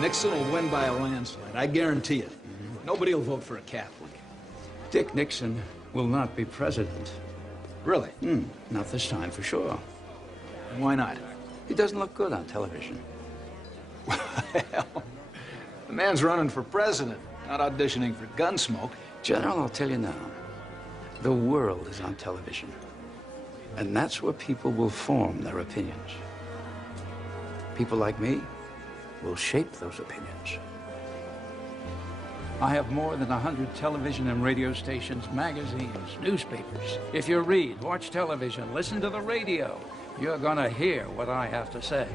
Nixon will win by a landslide, I guarantee it. Nobody will vote for a Catholic. Dick Nixon will not be president. Really? Not this time, for sure. Why not? He doesn't look good on television. Well, the man's running for president, not auditioning for Gunsmoke. General, I'll tell you now, the world is on television. And that's where people will form their opinions. People like me will shape those opinions. I have more than 100 television and radio stations, magazines, newspapers. If you read, watch television, listen to the radio, you're gonna hear what I have to say.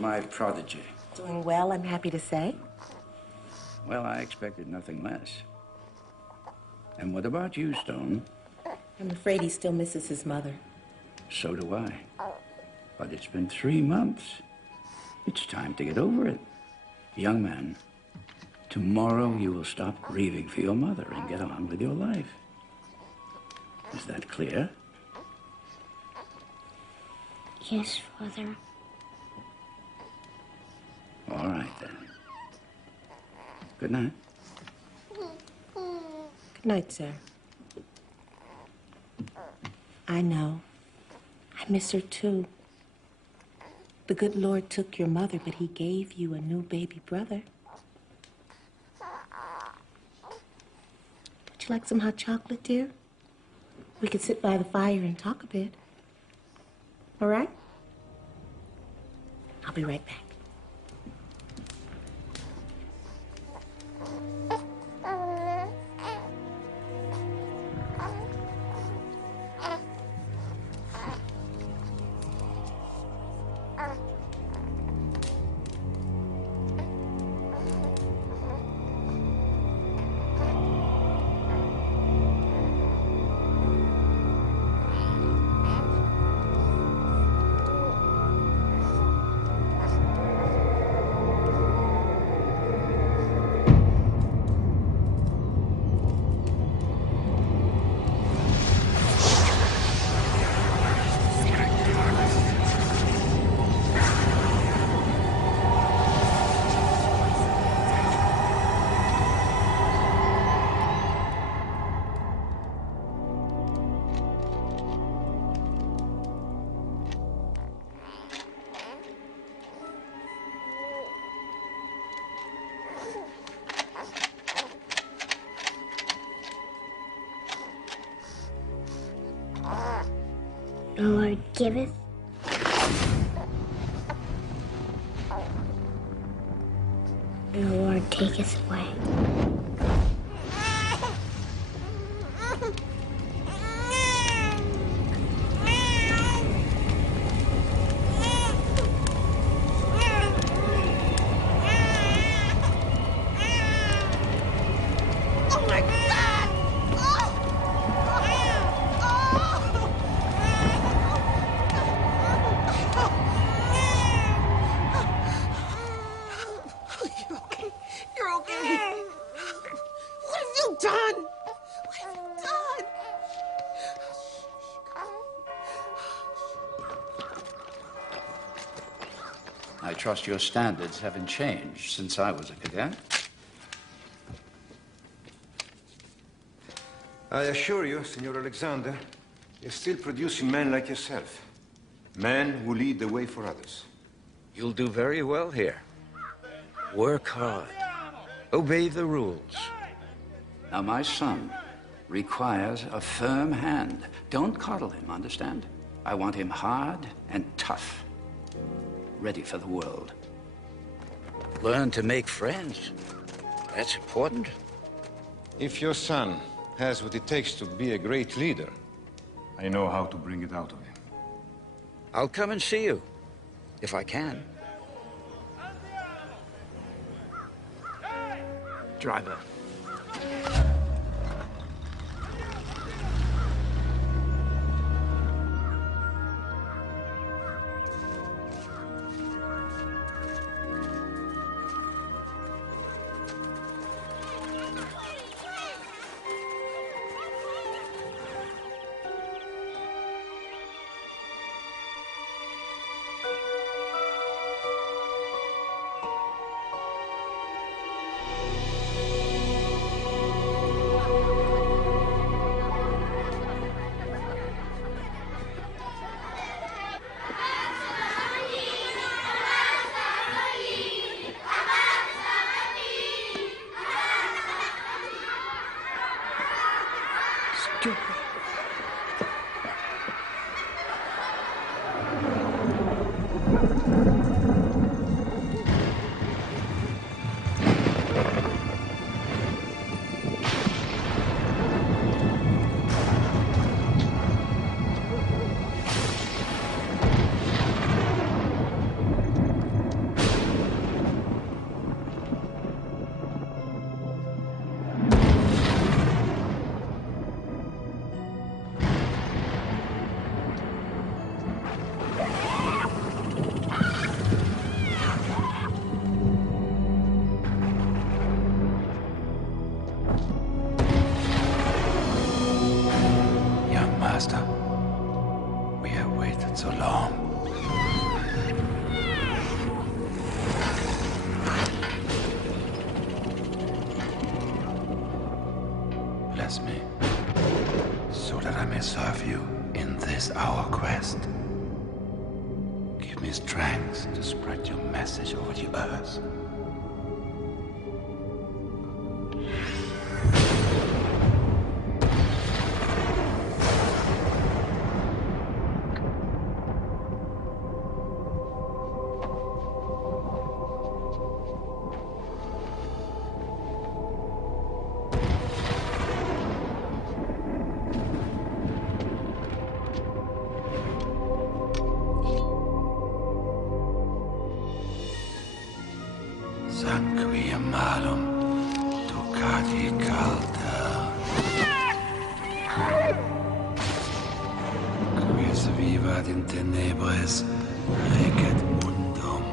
My prodigy. Doing well, I'm happy to say. Well, I expected nothing less. And what about you, Stone? I'm afraid he still misses his mother. So do I. But it's been 3 months. It's time to get over it. Young man, tomorrow you will stop grieving for your mother and get on with your life. Is that clear? Yes, Father. All right, then. Good night. Good night, sir. I know. I miss her, too. The good Lord took your mother, but he gave you a new baby brother. Would you like some hot chocolate, dear? We could sit by the fire and talk a bit. All right? I'll be right back. The Lord giveth, and the Lord taketh away. I trust your standards haven't changed since I was a cadet. I assure you, Senor Alexander, you're still producing men like yourself. Men who lead the way for others. You'll do very well here. Work hard. Obey the rules. Now, my son requires a firm hand. Don't coddle him, understand? I want him hard and tough. Ready for the world. Learn to make friends. That's important. If your son has what it takes to be a great leader, I know how to bring it out of him. I'll come and see you, if I can. Driver. Master, we have waited so long. Bless me, so that I may serve you in this our quest. Give me strength to spread your message over the earth. Sanguia malum, ducati calda. Quis vivat in tenebris, recet mundum.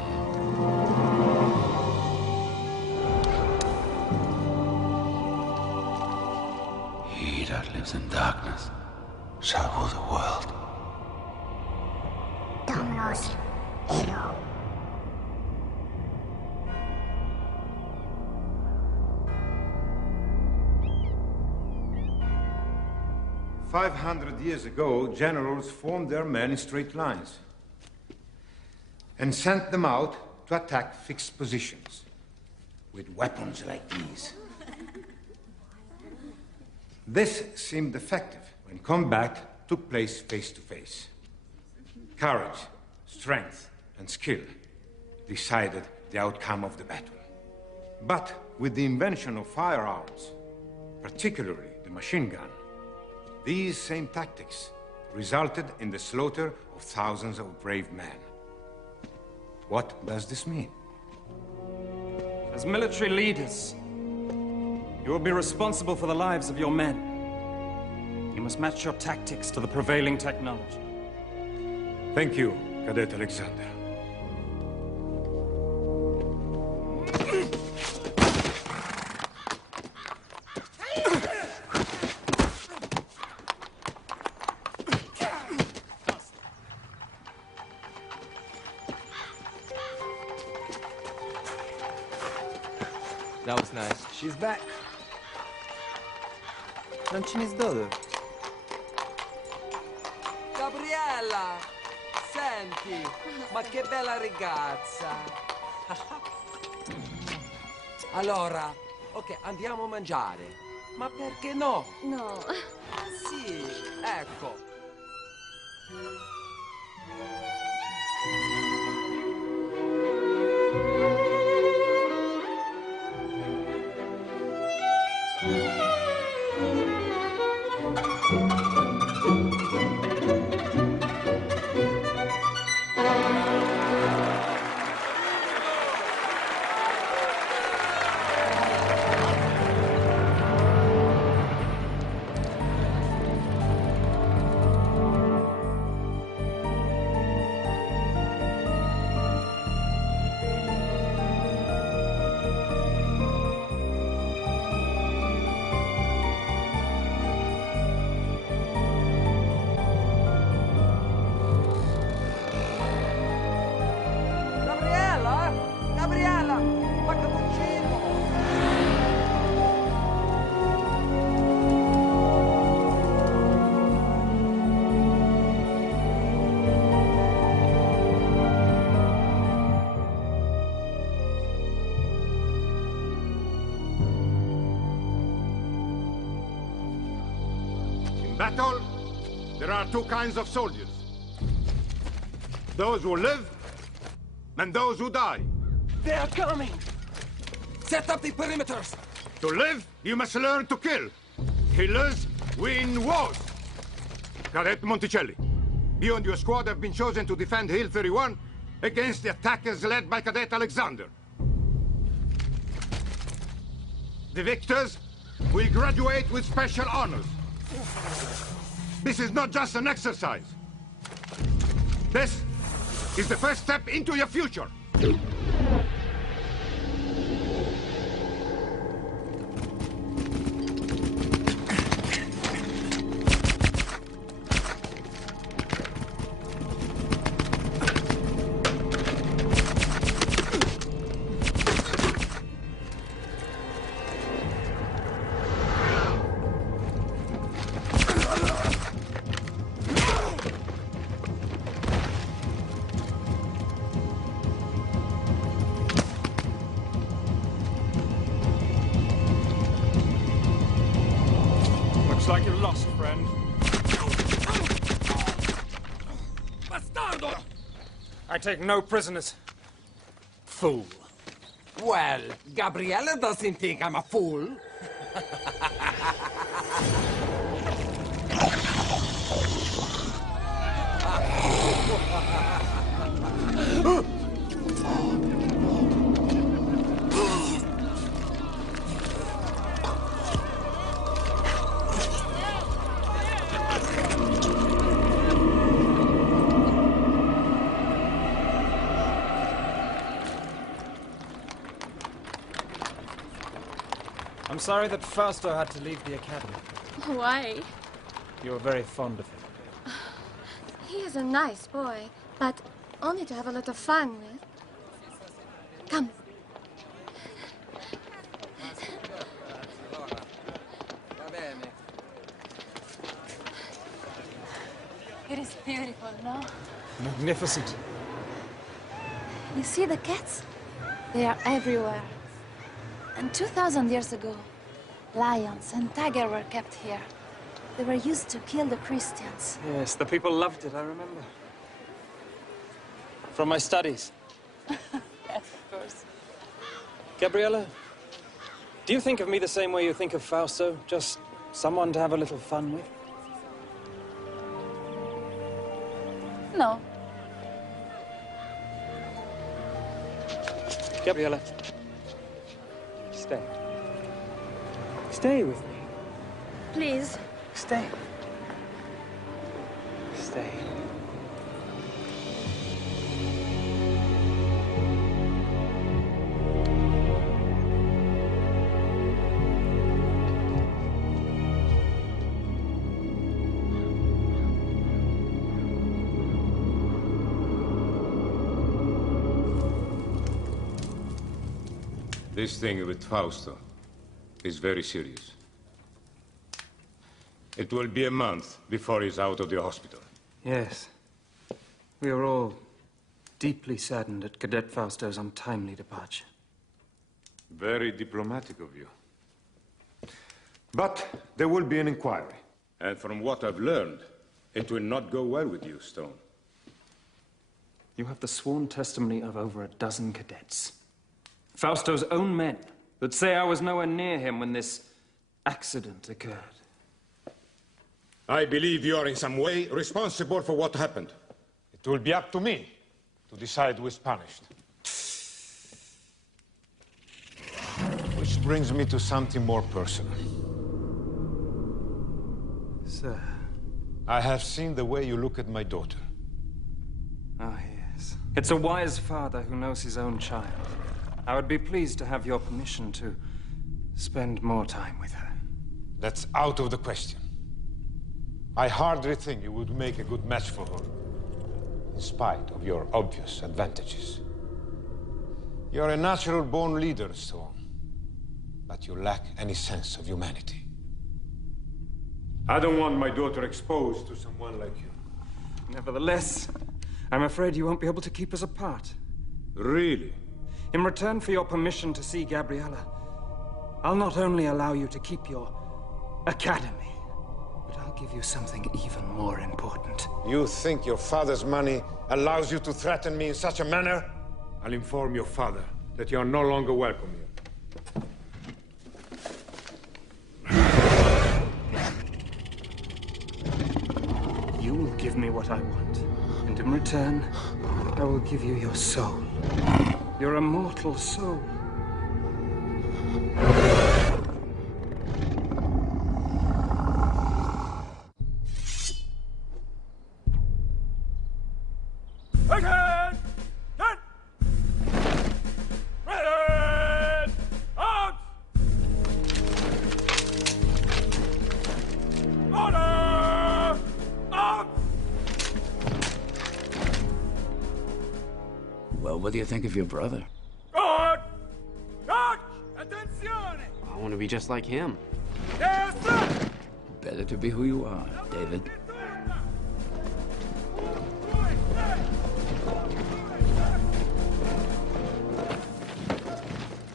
He that lives in darkness shall rule the world. Dominos Ero. 500 years ago, generals formed their men in straight lines and sent them out to attack fixed positions with weapons like these. This seemed effective when combat took place face to face. Courage, strength, and skill decided the outcome of the battle. But with the invention of firearms, particularly the machine gun, these same tactics resulted in the slaughter of thousands of brave men. What does this mean? As military leaders, you will be responsible for the lives of your men. You must match your tactics to the prevailing technology. Thank you, Cadet Alexander. That was nice. She's back. Non ce ne sdodo. Gabriella! Senti, ma che bella ragazza! Allora, ok, andiamo a mangiare. Ma perché no? No. Sì, ecco. In battle, there are two kinds of soldiers. Those who live, and those who die. They are coming! Set up the perimeters! To live, you must learn to kill. Killers win wars. Cadet Monticelli, you and your squad have been chosen to defend Hill 31 against the attackers led by Cadet Alexander. The victors will graduate with special honors. This is not just an exercise. This is the first step into your future. Looks like you're lost, friend. Bastardo! I take no prisoners. Fool. Well, Gabriella doesn't think I'm a fool. I'm sorry that Fausto had to leave the academy. Why? You were very fond of him. He is a nice boy, but only to have a lot of fun with. Come. It is beautiful, no? Magnificent. You see the cats? They are everywhere. And 2,000 years ago, lions and tigers were kept here. They were used to kill the Christians. Yes, the people loved it, I remember. From my studies. Yes, of course. Gabriella, do you think of me the same way you think of Fausto? Just someone to have a little fun with? No. Gabriella, stay. Stay with me. Please. Stay. Stay. This thing with Fausto is very serious. It will be a month before he's out of the hospital. Yes. We are all deeply saddened at Cadet Fausto's untimely departure. Very diplomatic of you. But there will be an inquiry. And from what I've learned, it will not go well with you, Stone. You have the sworn testimony of over a dozen cadets. Fausto's own men that say I was nowhere near him when this accident occurred. I believe you are in some way responsible for what happened. It will be up to me to decide who is punished. Which brings me to something more personal. Sir. I have seen the way you look at my daughter. Ah, yes. It's a wise father who knows his own child. I would be pleased to have your permission to spend more time with her. That's out of the question. I hardly think you would make a good match for her, in spite of your obvious advantages. You're a natural-born leader, Stone, but you lack any sense of humanity. I don't want my daughter exposed to someone like you. Nevertheless, I'm afraid you won't be able to keep us apart. Really? In return for your permission to see Gabriella, I'll not only allow you to keep your academy, but I'll I'll give you something even more important. You think your father's money allows you to threaten me in such a manner? I'll inform your father that you are no longer welcome here. You will give me what I want, and in return, I will give you your soul. Your immortal soul. Again! Get! Ready! Out! Order! Out! Well, what do you think of your brother? Good! Touch! Attenzione! I want to be just like him. Yes, sir! Better to be who you are, David.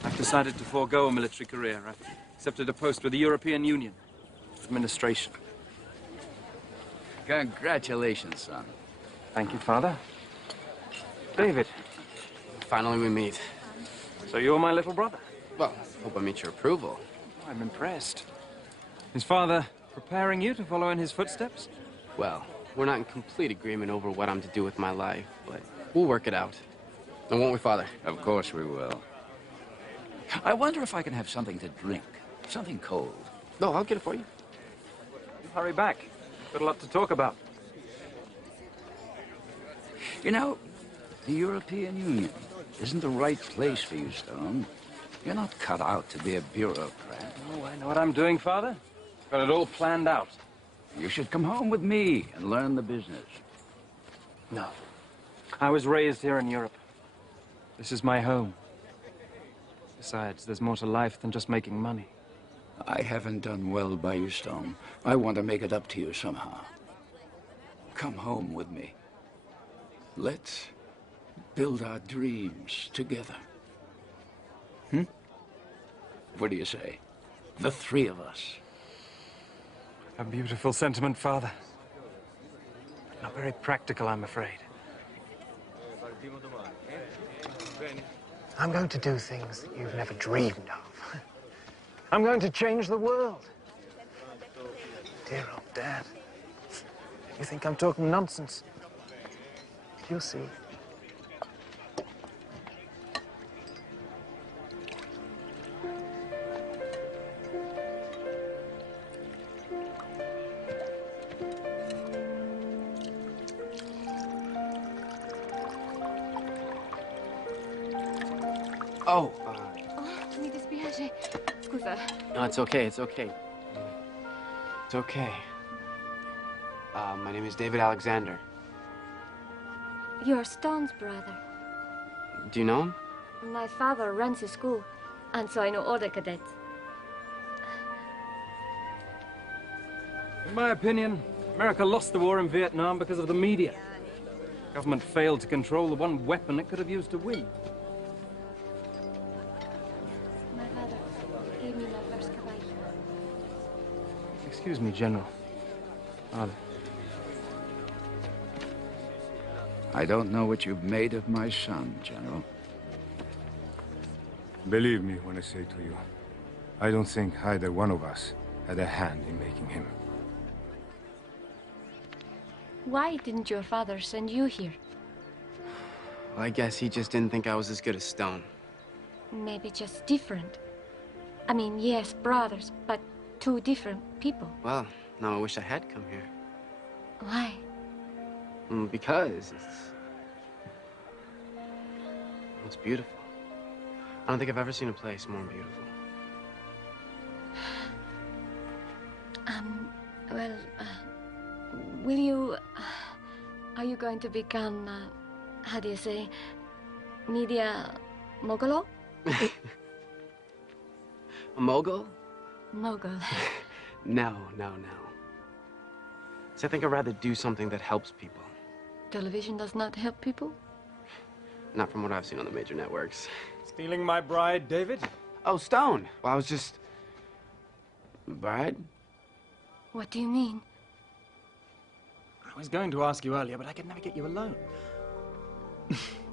I've decided to forego a military career. I've accepted a post with the European Union. Administration. Congratulations, son. Thank you, Father. David. Finally we meet. So you're my little brother? Well, hope I meet your approval. I'm impressed. Is Father preparing you to follow in his footsteps? Well, we're not in complete agreement over what I'm to do with my life, but we'll work it out. And won't we, Father? Of course we will. I wonder if I can have something to drink. Something cold. No, I'll get it for you. You hurry back. Got a lot to talk about. You know, the European Union isn't the right place for you, Stone. You're not cut out to be a bureaucrat. Oh, I know what I'm doing, Father. Got it all planned out. You should come home with me and learn the business. No. I was raised here in Europe. This is my home. Besides, there's more to life than just making money. I haven't done well by you, Stone. I want to make it up to you somehow. Come home with me. Let's build our dreams together. What do you say? The three of us. A beautiful sentiment, Father. Not very practical, I'm afraid. I'm going to do things that you've never dreamed of. I'm going to change the world. Dear old Dad. You think I'm talking nonsense? You'll see. Oh, Mi dispiace. Scusa. no, it's okay, it's okay. It's okay. My name is David Alexander. You're Stone's brother. Do you know him? My father runs a school, and so I know all the cadets. In my opinion, America lost the war in Vietnam because of the media. Government failed to control the one weapon it could have used to win. My father gave me my first caballo. Excuse me, General. Father. I don't know what you've made of my son, General. Believe me when I say to you, I don't think either one of us had a hand in making him. Why didn't your father send you here? Well, I guess he just didn't think I was as good as Stone. Maybe just different. I mean, yes, brothers, but two different people. Well, now I wish I had come here. Why? Because it's beautiful. I don't think I've ever seen a place more beautiful. Well, will you... are you going to become, how do you say, media mogul? A mogul? Mogul. No. So I think I'd rather do something that helps people. Television does not help people? Not from what I've seen on the major networks. Stealing my bride, David? Oh, Stone. Well, I was just... Bride? What do you mean? was going to ask you earlier, but I could never get you alone.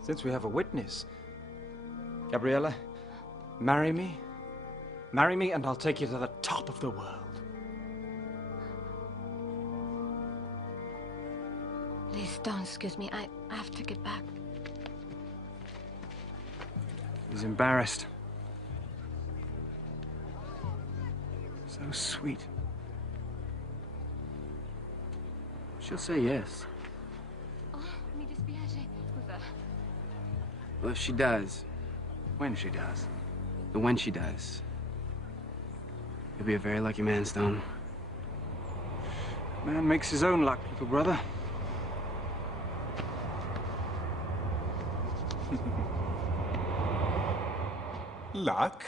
Since we have a witness. Gabriella, marry me. Marry me and I'll take you to the top of the world. Please don't excuse me. I have to get back. He's embarrassed. So sweet. She'll say yes. Well, if she does, When she does. the when she does, you'll be a very lucky man, Stone. Man makes his own luck, little brother. Luck?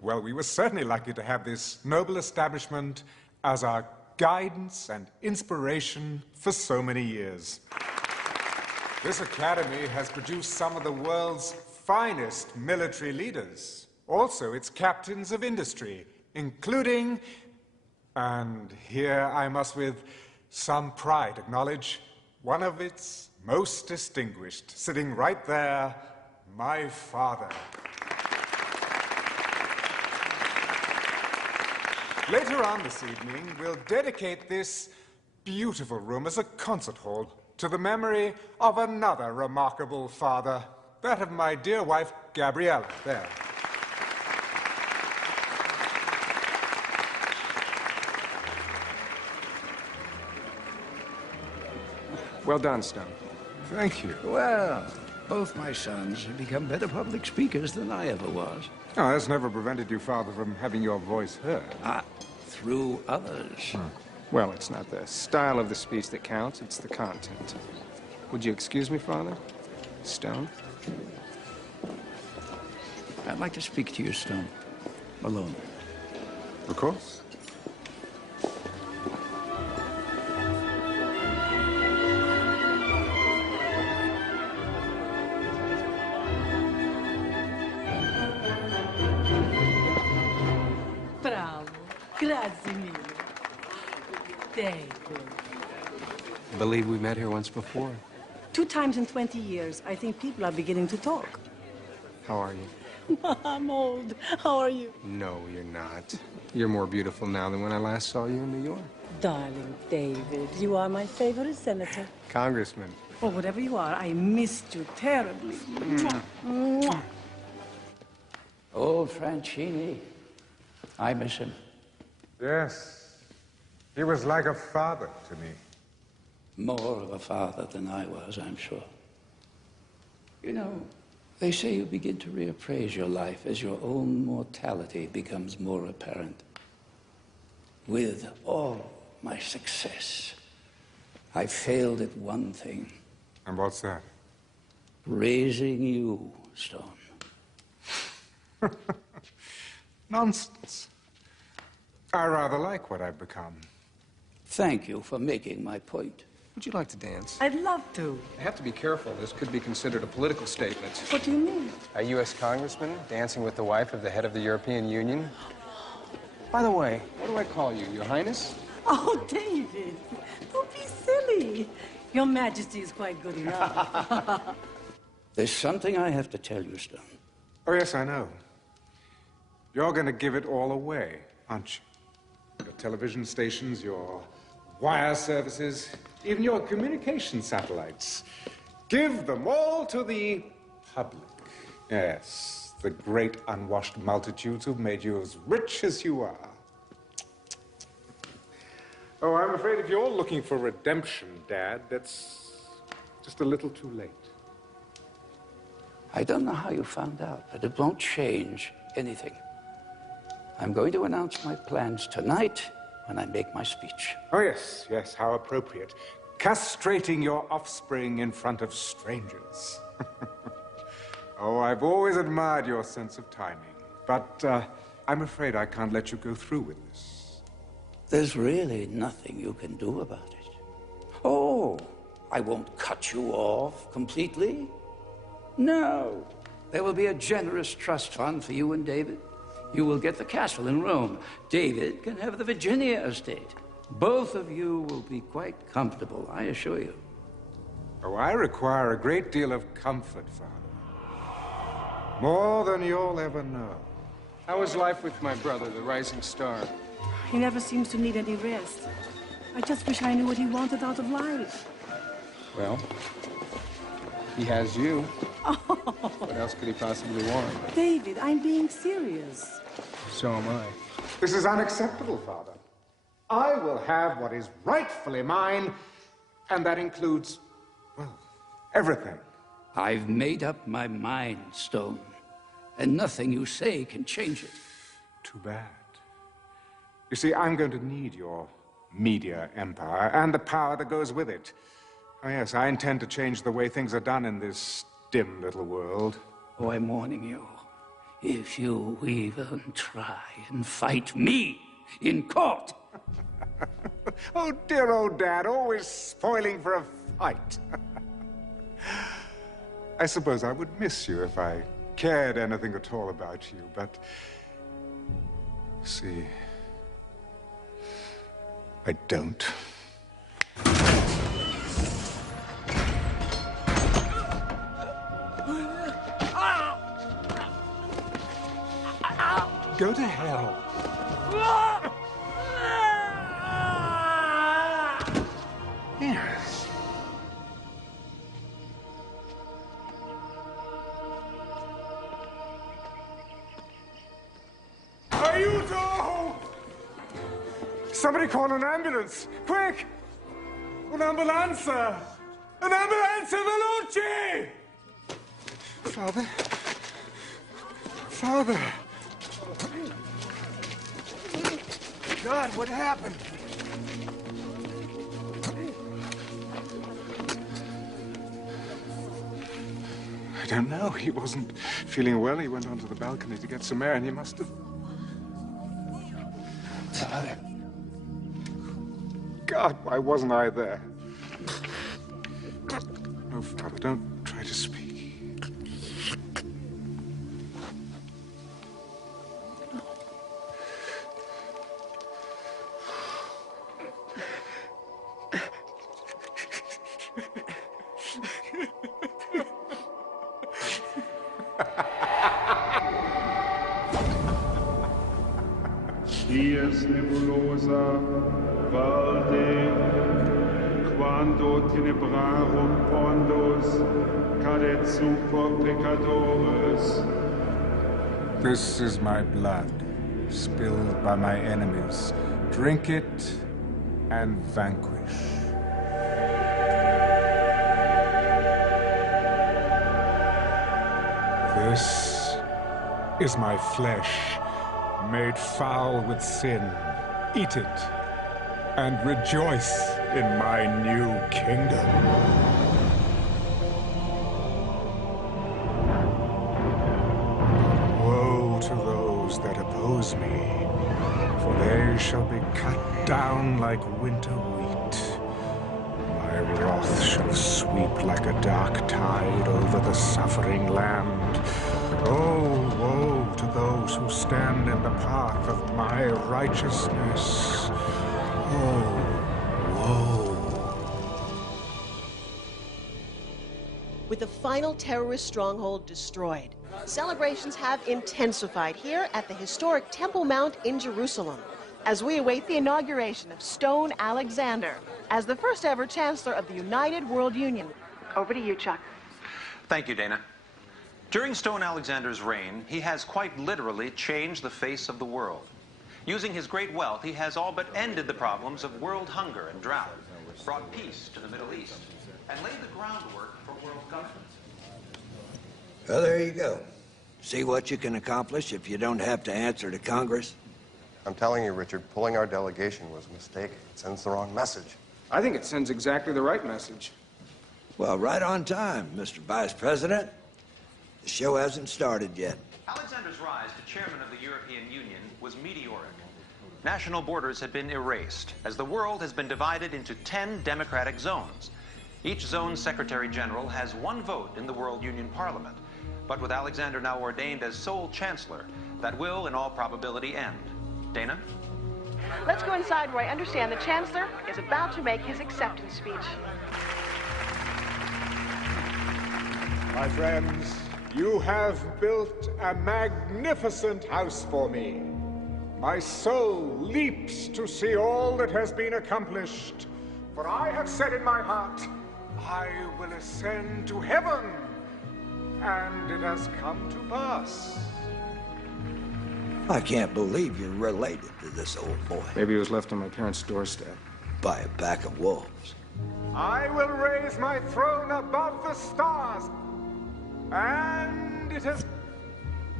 Well, we were certainly lucky to have this noble establishment as our guidance and inspiration for so many years. This academy has produced some of the world's finest military leaders, also its captains of industry, including, and here I must with some pride acknowledge, one of its most distinguished, sitting right there, my father. Later on this evening, we'll dedicate this beautiful room as a concert hall to the memory of another remarkable father, that of my dear wife, Gabriella, there. Well done, Stone. Thank you. Well, both my sons have become better public speakers than I ever was. Oh, that's never prevented you, Father, from having your voice heard. Through others. Well, it's not the style of the speech that counts, it's the content. Would you excuse me, Father? Stone? I'd like to speak to you, Stone. Alone. Of course. Bravo. Grazie mille. Thank you. I believe we met here once before. 2 times in 20 years. I think people are beginning to talk. How are you? I'm old. How are you? No, you're not. You're more beautiful now than when I last saw you in New York. Darling David, you are my favorite senator. Congressman. Or whatever you are, I missed you terribly. Mwah. Old Franchini. I miss him. Yes. He was like a father to me. More of a father than I was, I'm sure. You know, they say you begin to reappraise your life as your own mortality becomes more apparent. With all my success, I failed at one thing. And what's that? Raising you, Stone. Nonsense. I rather like what I've become. Thank you for making my point. Would you like to dance? I'd love to. I have to be careful. This could be considered a political statement. What do you mean? A U.S. congressman dancing with the wife of the head of the European Union? By the way, what do I call you, Your Highness? Oh, David, don't be silly. Your Majesty is quite good enough. There's something I have to tell you, Stone. Oh, yes, I know. You're going to give it all away, aren't you? Your television stations, your wire services, even your communication satellites. Give them all to the public. Yes, the great unwashed multitudes who've made you as rich as you are. Oh, I'm afraid if you're looking for redemption, Dad, that's just a little too late. I don't know how you found out, but it won't change anything. I'm going to announce my plans tonight when I make my speech. Oh, yes, yes, how appropriate. Castrating your offspring in front of strangers. Oh, I've always admired your sense of timing, but I'm afraid I can't let you go through with this. There's really nothing you can do about it. Oh, I won't cut you off completely. No, there will be a generous trust fund for you and David. You will get the castle in Rome. David can have the Virginia estate. Both of you will be quite comfortable, I assure you. Oh, I require a great deal of comfort, Father. More than you'll ever know. How is life with my brother, the rising star? He never seems to need any rest. I just wish I knew what he wanted out of life. Well, he has you. What else could he possibly want? David, I'm being serious. So am I. This is unacceptable, Father. I will have what is rightfully mine, and that includes, well, everything. I've made up my mind, Stone, and nothing you say can change it. Too bad. You see, I'm going to need your media empire and the power that goes with it. Oh, yes, I intend to change the way things are done in this dim little world. Oh, I'm warning you. If you even try and fight me in court. Oh, dear old Dad, always spoiling for a fight. I suppose I would miss you if I cared anything at all about you, but... see... I don't. Go to hell. Yes. Aiuto! Somebody call an ambulance! Quick! Un'ambulanza! Un'ambulanza veloce! Father? Father! God, what happened? I don't know. He wasn't feeling well. He went onto the balcony to get some air, and he must have... Father. God, why wasn't I there? No, Father, don't try to speak. Dies nebulosa valde, quando tenebrarum pondos, cadet super peccadores. This is my blood, spilled by my enemies. Drink it and vanquish. This is my flesh, made foul with sin. Eat it, and rejoice in my new kingdom. Woe to those that oppose me, for they shall be cut down like winter wheat. My wrath shall sweep like a dark tide over the suffering land. Oh, woe to those who stand in the path of my righteousness. Oh, woe. With the final terrorist stronghold destroyed, celebrations have intensified here at the historic Temple Mount in Jerusalem as we await the inauguration of Stone Alexander as the first ever Chancellor of the United World Union. Over to you, Chuck. Thank you, Dana. During Stone Alexander's reign, he has quite literally changed the face of the world. Using his great wealth, he has all but ended the problems of world hunger and drought, brought peace to the Middle East, and laid the groundwork for world government. Well, there you go. See what you can accomplish if you don't have to answer to Congress? I'm telling you, Richard, pulling our delegation was a mistake. It sends the wrong message. I think it sends exactly the right message. Well, right on time, Mr. Vice President. The show hasn't started yet. Alexander's rise to chairman of the European Union was meteoric. National borders had been erased, as the world has been divided into 10 democratic zones. Each zone's Secretary General has one vote in the World Union Parliament. But with Alexander now ordained as sole Chancellor, that will, in all probability, end. Dana? Let's go inside where I understand the Chancellor is about to make his acceptance speech. My friends, you have built a magnificent house for me. My soul leaps to see all that has been accomplished, for I have said in my heart, I will ascend to heaven, and it has come to pass. I can't believe you're related to this old boy. Maybe he was left on my parents' doorstep. By a pack of wolves. I will raise my throne above the stars, and it has...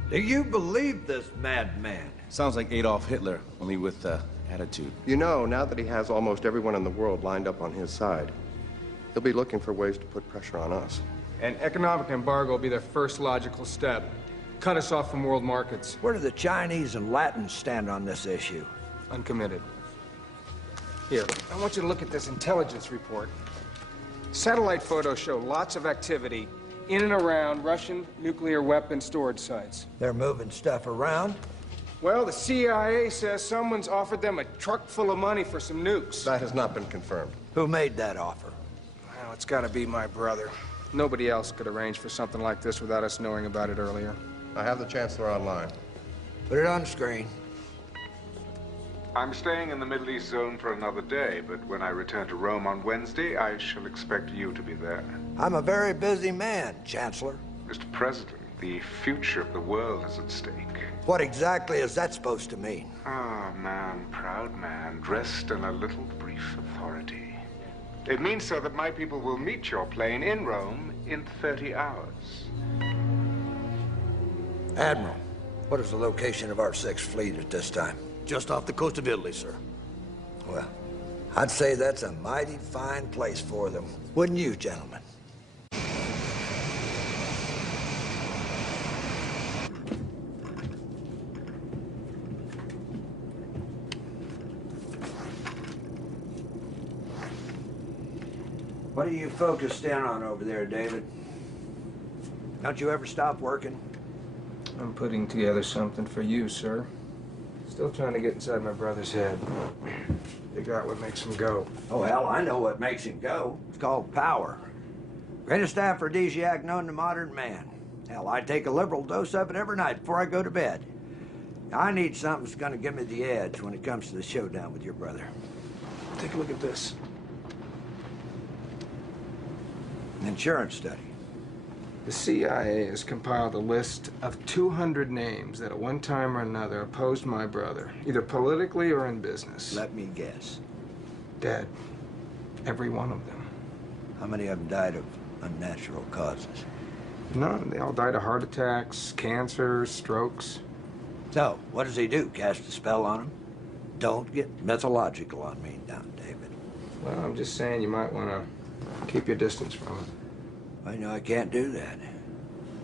Do you believe this madman? Sounds like Adolf Hitler, only with attitude. You know, now that he has almost everyone in the world lined up on his side, he'll be looking for ways to put pressure on us. An economic embargo will be their first logical step. Cut us off from world markets. Where do the Chinese and Latins stand on this issue? Uncommitted. Here, I want you to look at this intelligence report. Satellite photos show lots of activity in and around Russian nuclear weapon storage sites. They're moving stuff around? Well, the CIA says someone's offered them a truck full of money for some nukes. That has not been confirmed. Who made that offer? Well, it's gotta be my brother. Nobody else could arrange for something like this without us knowing about it earlier. I have the Chancellor online. Put it on screen. I'm staying in the Middle East zone for another day, but when I return to Rome on Wednesday, I shall expect you to be there. I'm a very busy man, Chancellor. Mr. President, the future of the world is at stake. What exactly is that supposed to mean? Ah, man, proud man, dressed in a little brief authority. It means, sir, that my people will meet your plane in Rome in 30 hours. Admiral, what is the location of our Sixth Fleet at this time? Just off the coast of Italy, sir. Well, I'd say that's a mighty fine place for them. Wouldn't you, gentlemen? What are you focused in on over there, David? Don't you ever stop working? I'm putting together something for you, sir. Still trying to get inside my brother's head. Figure out what makes him go. Oh, hell, I know what makes him go. It's called power. Greatest aphrodisiac known to modern man. Hell, I take a liberal dose of it every night before I go to bed. I need something that's gonna give me the edge when it comes to the showdown with your brother. Take a look at this. An insurance study. The CIA has compiled a list of 200 names that at one time or another opposed my brother, either politically or in business. Let me guess. Dead. Every one of them. How many of them died of unnatural causes? None. They all died of heart attacks, cancers, strokes. So, what does he do? Cast a spell on him? Don't get mythological on me now, David. Well, I'm just saying you might want to keep your distance from him. I know I can't do that.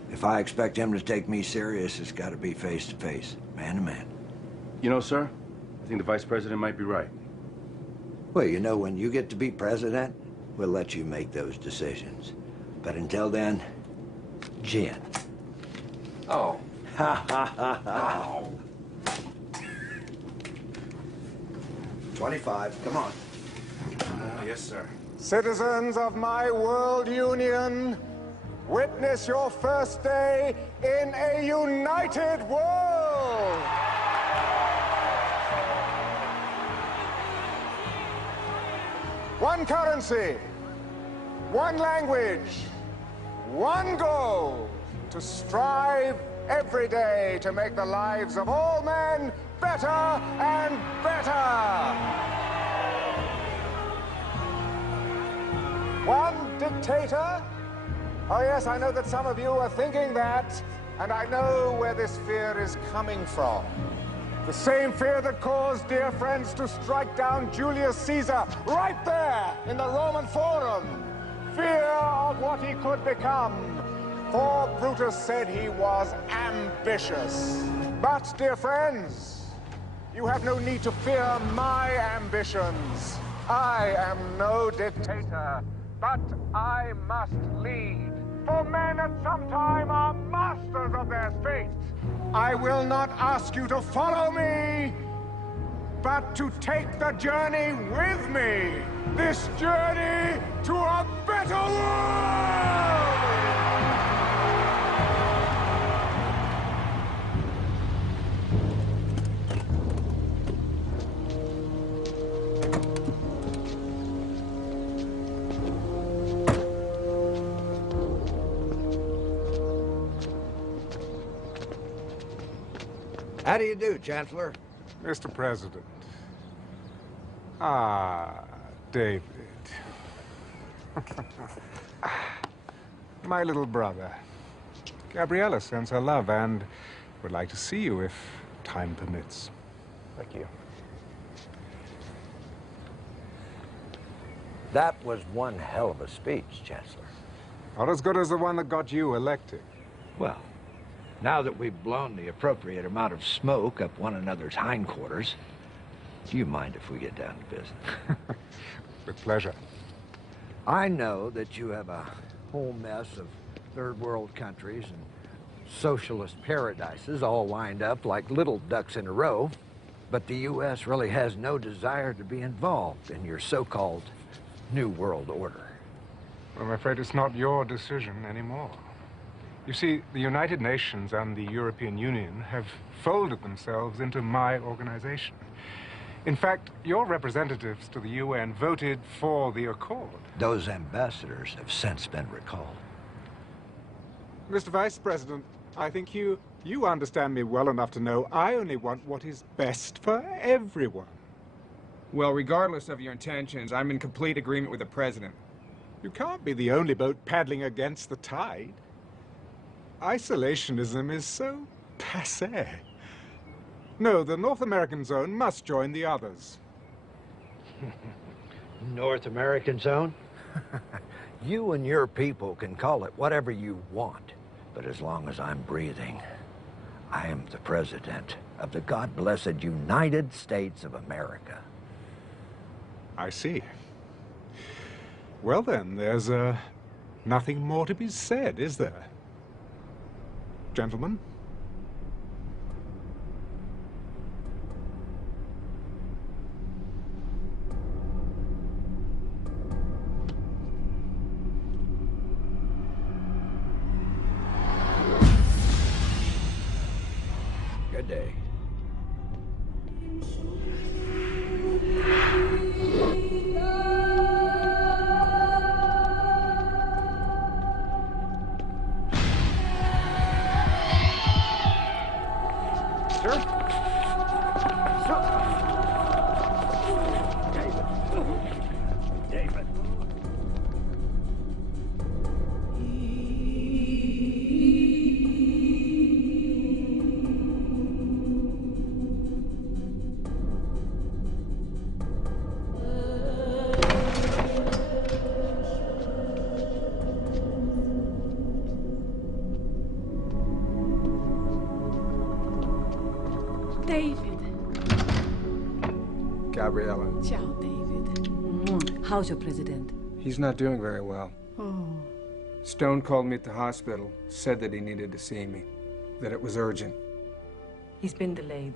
If I expect him to take me serious, it's got to be face to face, man to man. You know, sir, I think the Vice President might be right. Well, you know, when you get to be president, we'll let you make those decisions. But until then, gin. Oh. Ha ha ha ha. 25, come on. Yes, sir. Citizens of my world union, witness your first day in a united world. One currency, one language, one goal, to strive every day to make the lives of all men better and better. One dictator? Oh yes, I know that some of you are thinking that, and I know where this fear is coming from. The same fear that caused dear friends to strike down Julius Caesar right there in the Roman Forum. Fear of what he could become. For Brutus said he was ambitious. But, dear friends, you have no need to fear my ambitions. I am no dictator. But I must lead, for men at some time are masters of their fate. I will not ask you to follow me, but to take the journey with me. This journey to a better world! How do you do, Chancellor? Mr. President. Ah, David. My little brother. Gabriella sends her love and would like to see you if time permits. Thank you. That was one hell of a speech, Chancellor. Not as good as the one that got you elected. Well, now that we've blown the appropriate amount of smoke up one another's hindquarters, do you mind if we get down to business? With pleasure. I know that you have a whole mess of third world countries and socialist paradises all lined up like little ducks in a row, but the U.S. really has no desire to be involved in your so-called New World Order. I'm afraid it's not your decision anymore. You see, the United Nations and the European Union have folded themselves into my organization. In fact, your representatives to the UN voted for the accord. Those ambassadors have since been recalled. Mr. Vice President, I think you understand me well enough to know I only want what is best for everyone. Well, regardless of your intentions, I'm in complete agreement with the President. You can't be the only boat paddling against the tide. Isolationism is so passé. No, the North American zone must join the others. North American zone? You and your people can call it whatever you want, but as long as I'm breathing, I am the President of the God-blessed United States of America. I see. Well then, there's nothing more to be said, is there? Gentlemen? Good day. Gabriella. Ciao, David. How's your president? He's not doing very well. Oh. Stone called me at the hospital, said that he needed to see me, that it was urgent. He's been delayed.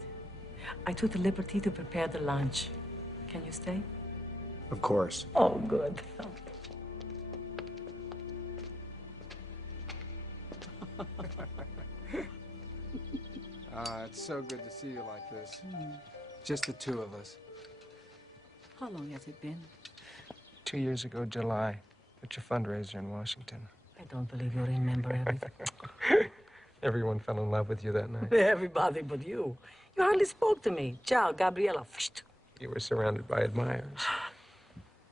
I took the liberty to prepare the lunch. Can you stay? Of course. Oh, good. It's so good to see you like this. Just the two of us. How long has it been? 2 years ago, July, at your fundraiser in Washington. I don't believe you remember everything. Everyone fell in love with you that night. Everybody but you. You hardly spoke to me. Ciao, Gabriella. You were surrounded by admirers.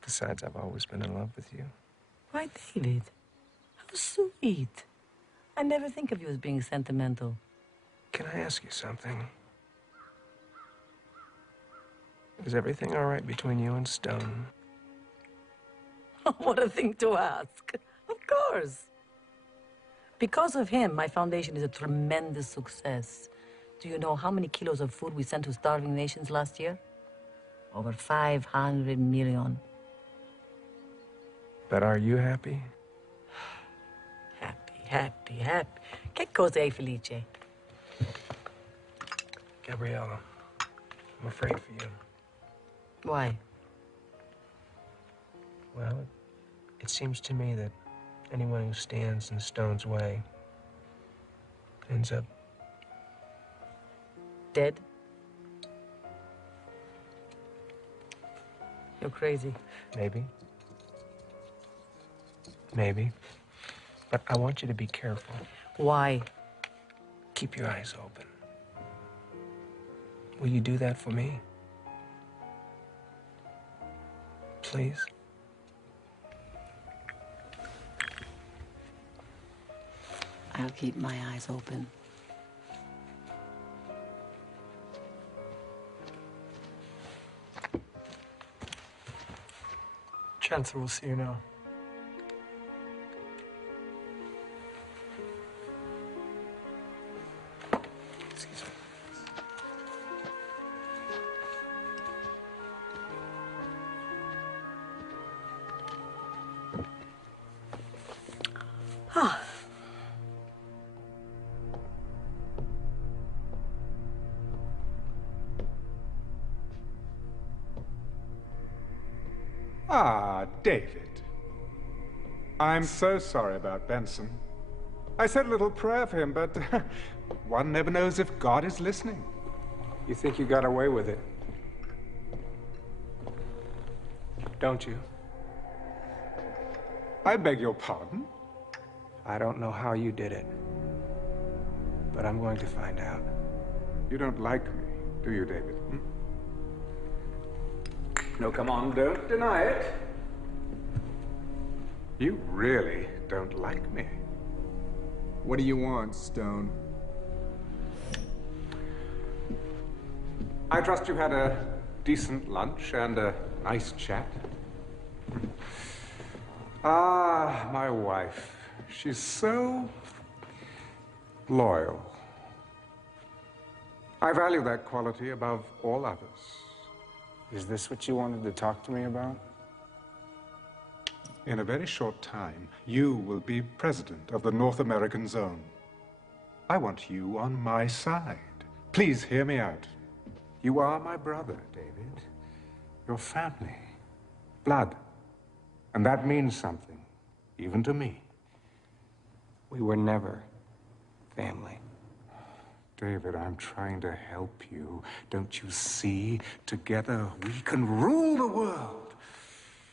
Besides, I've always been in love with you. Why, David? How sweet. I never think of you as being sentimental. Can I ask you something? Is everything all right between you and Stone? What a thing to ask. Of course. Because of him, my foundation is a tremendous success. Do you know how many kilos of food we sent to starving nations last year? Over 500 million. But are you happy? Happy. Che cos'è, Felice? Gabriella, I'm afraid for you. Why? Well, it seems to me that anyone who stands in Stone's way ends up dead? You're crazy. Maybe. Maybe. But I want you to be careful. Why? Keep your eyes open. Will you do that for me? Please? I'll keep my eyes open. Chancellor will see you now. Excuse me. Ah. Ah, David. I'm so sorry about Benson. I said a little prayer for him, but one never knows if God is listening. You think you got away with it? Don't you? I beg your pardon? I don't know how you did it, but I'm going to find out. You don't like me, do you, David? Hmm? No, come on, don't deny it. You really don't like me. What do you want, Stone? I trust you had a decent lunch and a nice chat. Ah, my wife. She's so loyal. I value that quality above all others. Is this what you wanted to talk to me about? In a very short time, you will be president of the North American Zone. I want you on my side. Please hear me out. You are my brother, David. Your family. Blood. And that means something, even to me. We were never family. David, I'm trying to help you. Don't you see? Together, we can rule the world.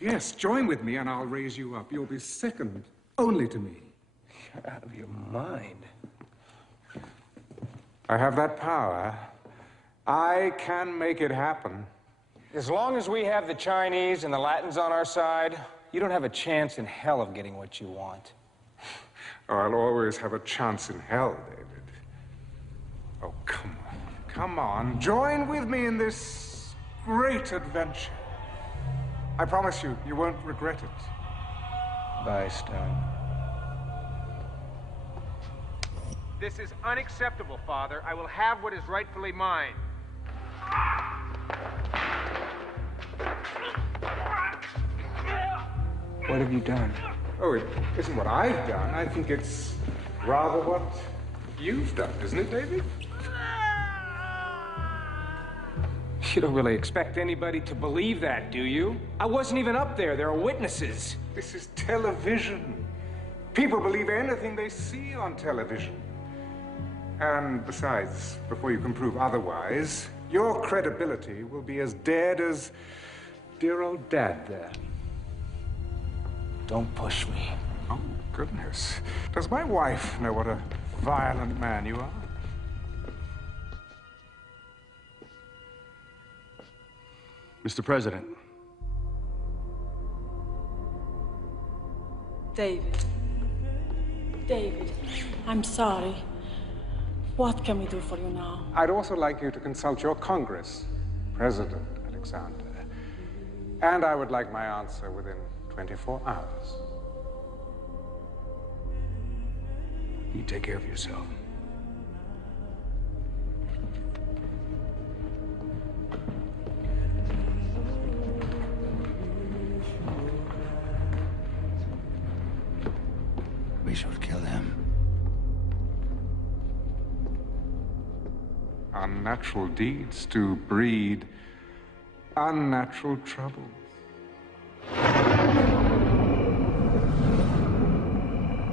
Yes, join with me and I'll raise you up. You'll be second only to me. You're out of your mind. I have that power. I can make it happen. As long as we have the Chinese and the Latins on our side, you don't have a chance in hell of getting what you want. Oh, I'll always have a chance in hell, David. Oh, come on. Come on. Join with me in this great adventure. I promise you, you won't regret it. Bye, Stone. This is unacceptable, Father. I will have what is rightfully mine. What have you done? Oh, it isn't what I've done. I think it's rather what you've done, isn't it, David? You don't really expect anybody to believe that, do you? I wasn't even up there. There are witnesses. This is television. People believe anything they see on television. And besides, before you can prove otherwise, your credibility will be as dead as dear old Dad there. Don't push me. Oh, goodness. Does my wife know what a violent man you are? Mr. President. David. David, I'm sorry. What can we do for you now? I'd also like you to consult your Congress, President Alexander. And I would like my answer within 24 hours. You take care of yourself. We should kill him. unnatural deeds to breed unnatural troubles.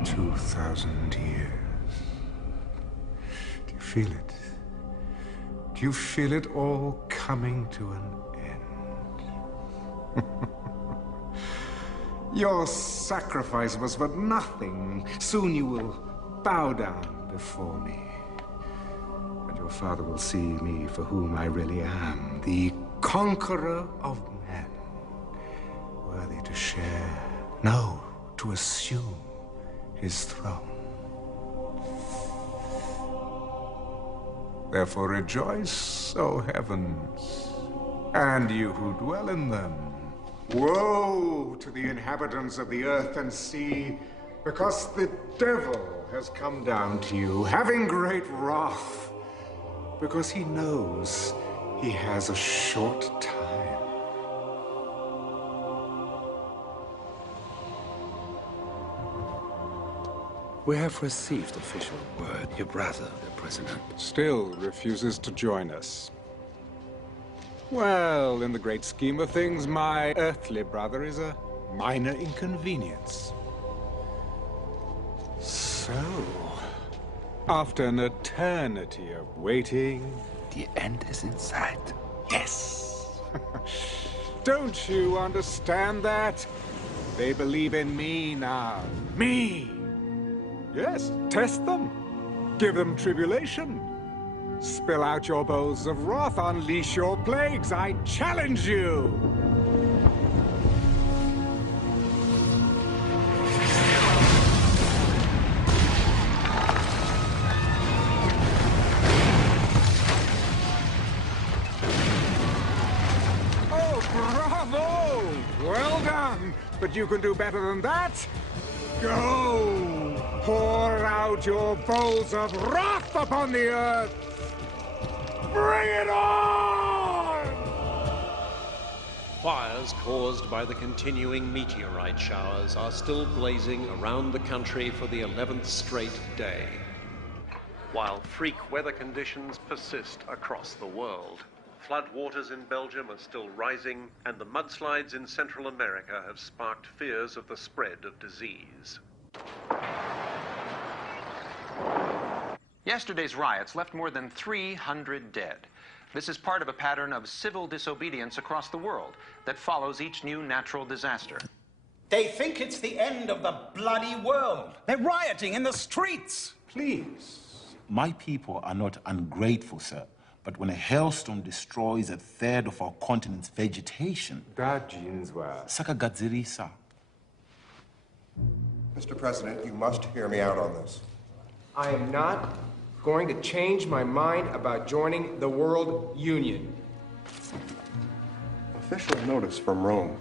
2,000 years. Do you feel it? Do you feel it all coming to an end? Your sacrifice was but nothing. Soon you will bow down before me. And your father will see me for whom I really am, the conqueror of men, worthy to share, no, to assume his throne. Therefore rejoice, O heavens, and you who dwell in them. Woe to the inhabitants of the earth and sea, because the devil has come down to you, having great wrath, because he knows he has a short time. We have received official word. Your brother, the president, Still refuses to join us. Well, in the great scheme of things, my earthly brother is a minor inconvenience. So, after an eternity of waiting... The end is in sight. Yes! Don't you understand that? They believe in me now. Me! Yes, test them. Give them tribulation. Spill out your bowls of wrath, unleash your plagues. I challenge you! Oh, bravo! Well done! But you can do better than that. Go! Pour out your bowls of wrath upon the earth! Bring it on! Fires caused by the continuing meteorite showers are still blazing around the country for the 11th straight day, while freak weather conditions persist across the world. Floodwaters in Belgium are still rising, and the mudslides in Central America have sparked fears of the spread of disease. Yesterday's riots left more than 300 dead. This is part of a pattern of civil disobedience across the world that follows each new natural disaster. They think it's the end of the bloody world. They're rioting in the streets. Please. My people are not ungrateful, sir. But when a hailstorm destroys a third of our continent's vegetation... Sakagadzirisa. Mr. President, you must hear me out on this. I am not going to change my mind about joining the World Union. Official notice from Rome.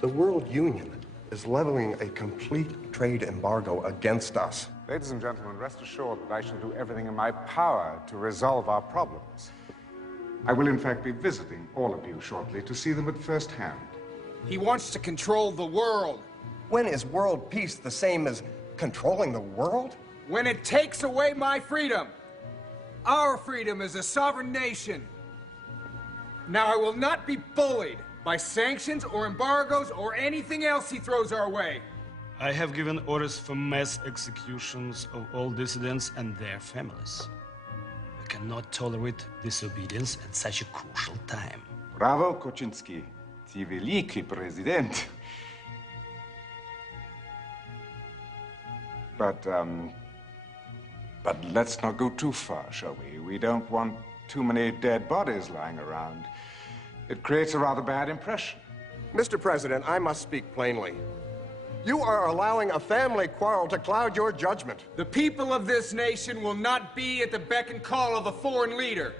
The World Union is leveling a complete trade embargo against us. Ladies and gentlemen, rest assured that I shall do everything in my power to resolve our problems. I will, in fact, be visiting all of you shortly to see them at first hand. He wants to control the world. When is world peace the same as controlling the world? When it takes away my freedom. Our freedom as a sovereign nation. Now, I will not be bullied by sanctions or embargoes or anything else he throws our way. I have given orders for mass executions of all dissidents and their families. We cannot tolerate disobedience at such a crucial time. Bravo, Koczynski. Ty wielki prezydent. But let's not go too far, shall we? We don't want too many dead bodies lying around. It creates a rather bad impression. Mr. President, I must speak plainly. You are allowing a family quarrel to cloud your judgment. The people of this nation will not be at the beck and call of a foreign leader.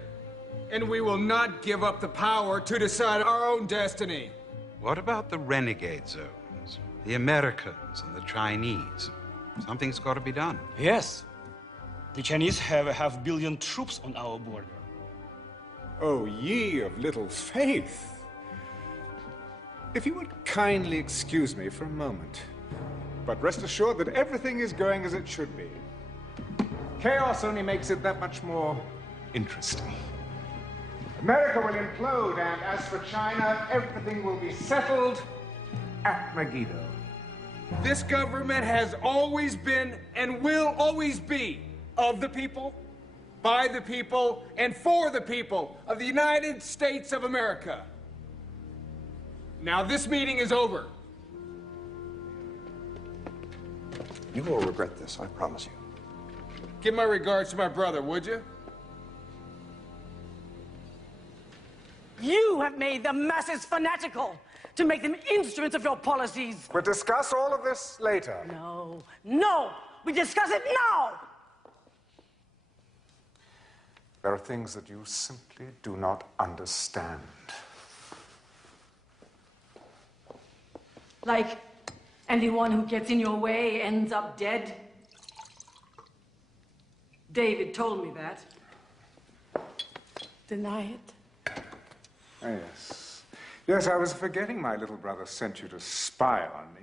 And we will not give up the power to decide our own destiny. What about the renegade zones? The Americans and the Chinese? Something's got to be done. Yes. The Chinese have 500 million troops on our border. Oh, ye of little faith. If you would kindly excuse me for a moment. But rest assured that everything is going as it should be. Chaos only makes it that much more interesting. America will implode, and as for China, everything will be settled at Megiddo. This government has always been and will always be of the people, by the people, and for the people of the United States of America. Now this meeting is over. You will regret this, I promise you. Give my regards to my brother, would you? You have made the masses fanatical to make them instruments of your policies. We'll discuss all of this later. No, no, we discuss it now. There are things that you simply do not understand. Like anyone who gets in your way ends up dead. David told me that. Deny it. Oh, yes. Yes, I was forgetting my little brother sent you to spy on me.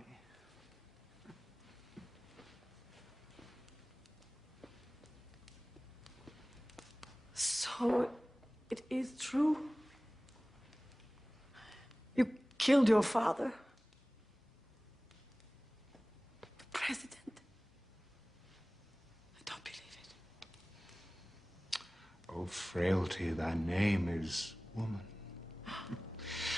So, it is true? You killed your father? The president? I don't believe it. Oh, frailty, thy name is woman.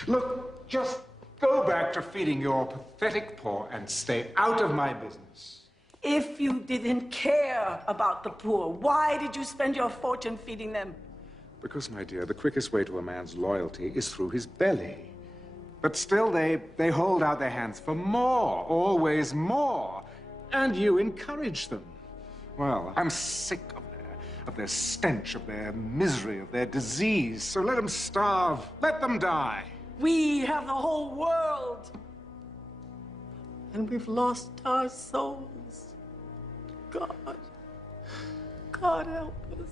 Look, just go back to feeding your pathetic poor and stay out of my business. If you didn't care about the poor, why did you spend your fortune feeding them? Because, my dear, the quickest way to a man's loyalty is through his belly. But still, they hold out their hands for more, always more. And you encourage them. Well, I'm sick of their stench, of their misery, of their disease. So let them starve. Let them die. We have the whole world. And we've lost our souls. God. God help us.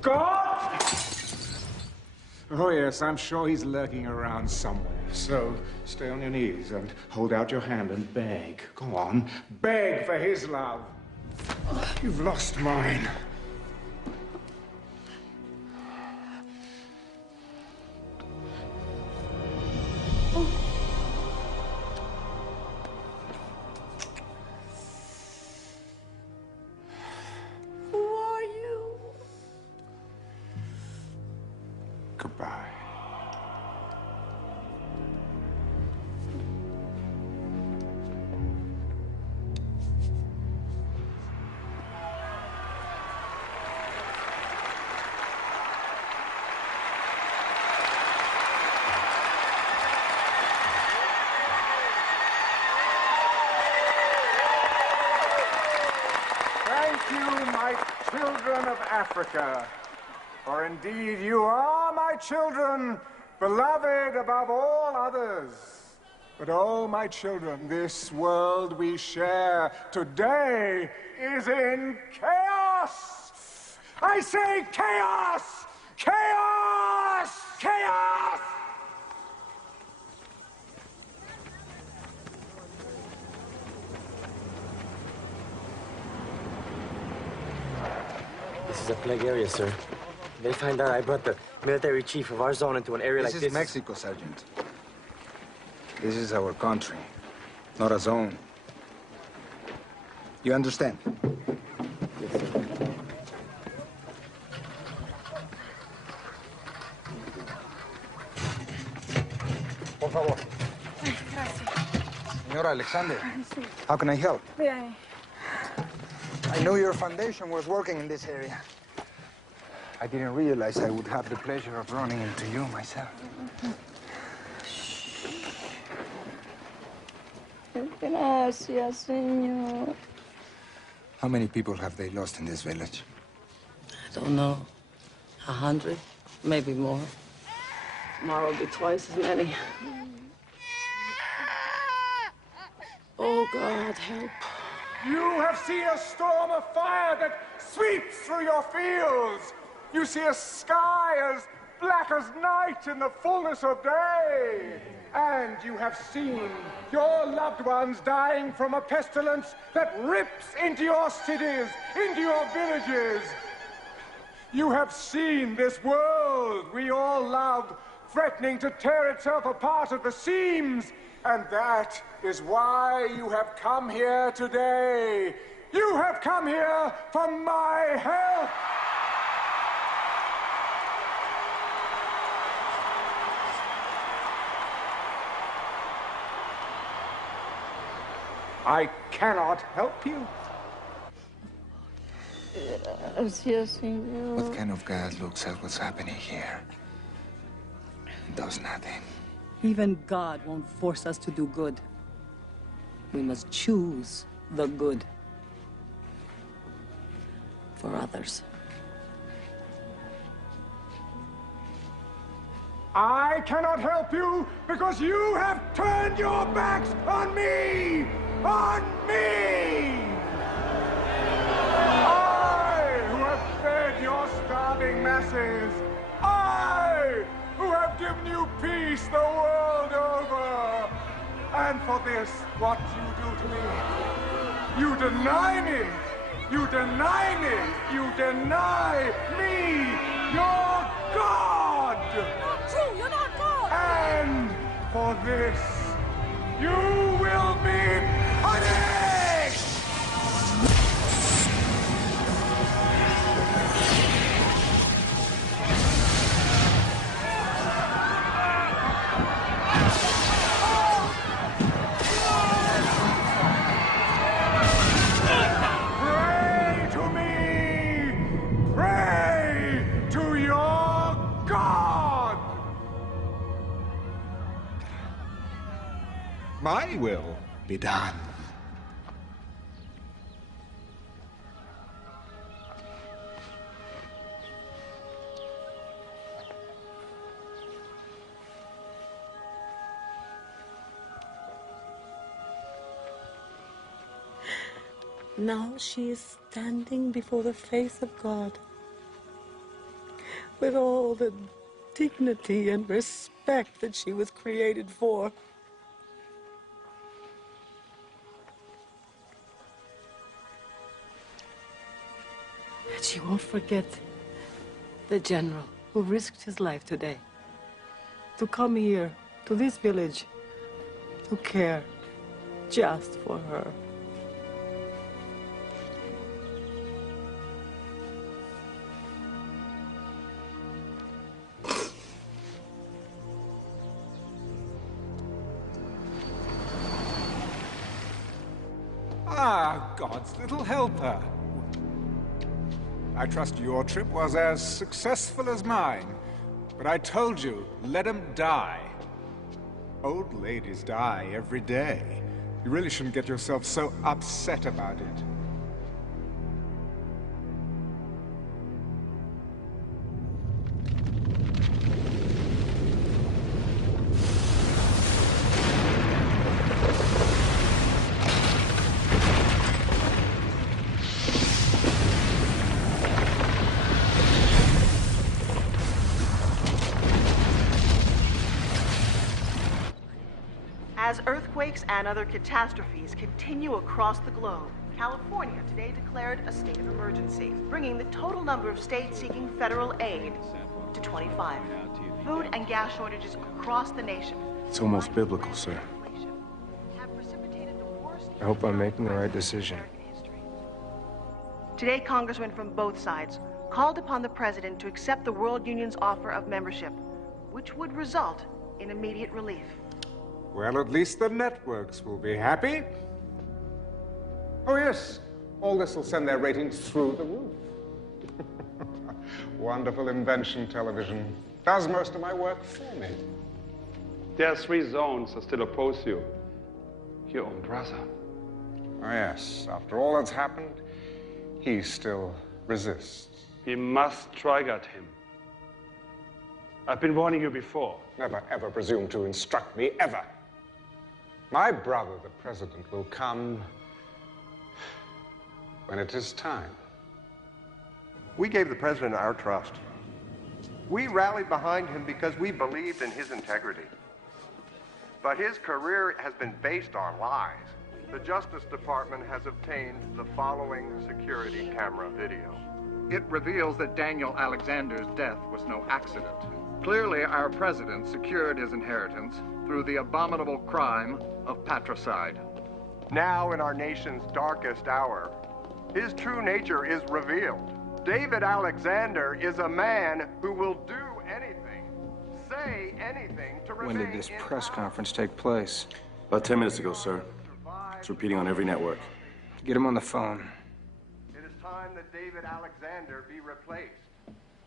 God! Oh, yes, I'm sure he's lurking around somewhere. So stay on your knees and hold out your hand and beg. Go on, beg for his love. You've lost mine. Goodbye. Thank you, my children of Africa. For indeed you are my children, beloved above all others. But oh, my children, this world we share today is in chaos. I say chaos! Chaos! Chaos! This is a plague area, sir. They find out I brought the military chief of our zone into an area like this. This is Mexico, Sergeant. This is our country, not a zone. You understand? Yes, sir. Por favor. Gracias. Señora Alexander, how can I help? Bien. I know your foundation was working in this area. I didn't realize I would have the pleasure of running into you myself. Gracias, señor. How many people have they lost in this village? I don't know. 100, maybe more. Tomorrow will be twice as many. Oh, God, help. You have seen a storm of fire that sweeps through your fields. You see a sky as black as night in the fullness of day. And you have seen your loved ones dying from a pestilence that rips into your cities, into your villages. You have seen this world we all love threatening to tear itself apart at the seams. And that is why you have come here today. You have come here for my help. I cannot help you. What kind of God looks at what's happening here and does nothing? Even God won't force us to do good. We must choose the good for others. I cannot help you because you have turned your backs on me! On me! I, who have fed your starving masses. I, who have given you peace the world over. And for this, what you do to me, you deny me. You deny me. You deny me, your God. Not true, you're not God. And for this, you will be punished! Pray to me! Pray to your God! My will be done. Now she is standing before the face of God with all the dignity and respect that she was created for. And she won't forget the general who risked his life today to come here, to this village, to care just for her. Ah, God's little helper. I trust your trip was as successful as mine. But I told you, let him die. Old ladies die every day. You really shouldn't get yourself so upset about it. As earthquakes and other catastrophes continue across the globe, California today declared a state of emergency, bringing the total number of states seeking federal aid to 25. Food and gas shortages across the nation. It's almost biblical, sir. I hope I'm making the right decision. Today, congressmen from both sides called upon the president to accept the World Union's offer of membership, which would result in immediate relief. Well, at least the networks will be happy. Oh, yes. All this will send their ratings through the roof. Wonderful invention, television. Does most of my work for me. There are 3 zones that still oppose you. Your own brother. Oh, yes. After all that's happened, he still resists. We must strike at him. I've been warning you before. Never, ever presume to instruct me, ever. My brother, the president, will come when it is time. We gave the president our trust. We rallied behind him because we believed in his integrity. But his career has been based on lies. The Justice Department has obtained the following security camera video. It reveals that Daniel Alexander's death was no accident. Clearly, our president secured his inheritance through the abominable crime of patricide. Now, in our nation's darkest hour, his true nature is revealed. David Alexander is a man who will do anything, say anything to remain. When did this press conference take place? About 10 minutes ago, sir. It's repeating on every network. Get him on the phone. It is time that David Alexander be replaced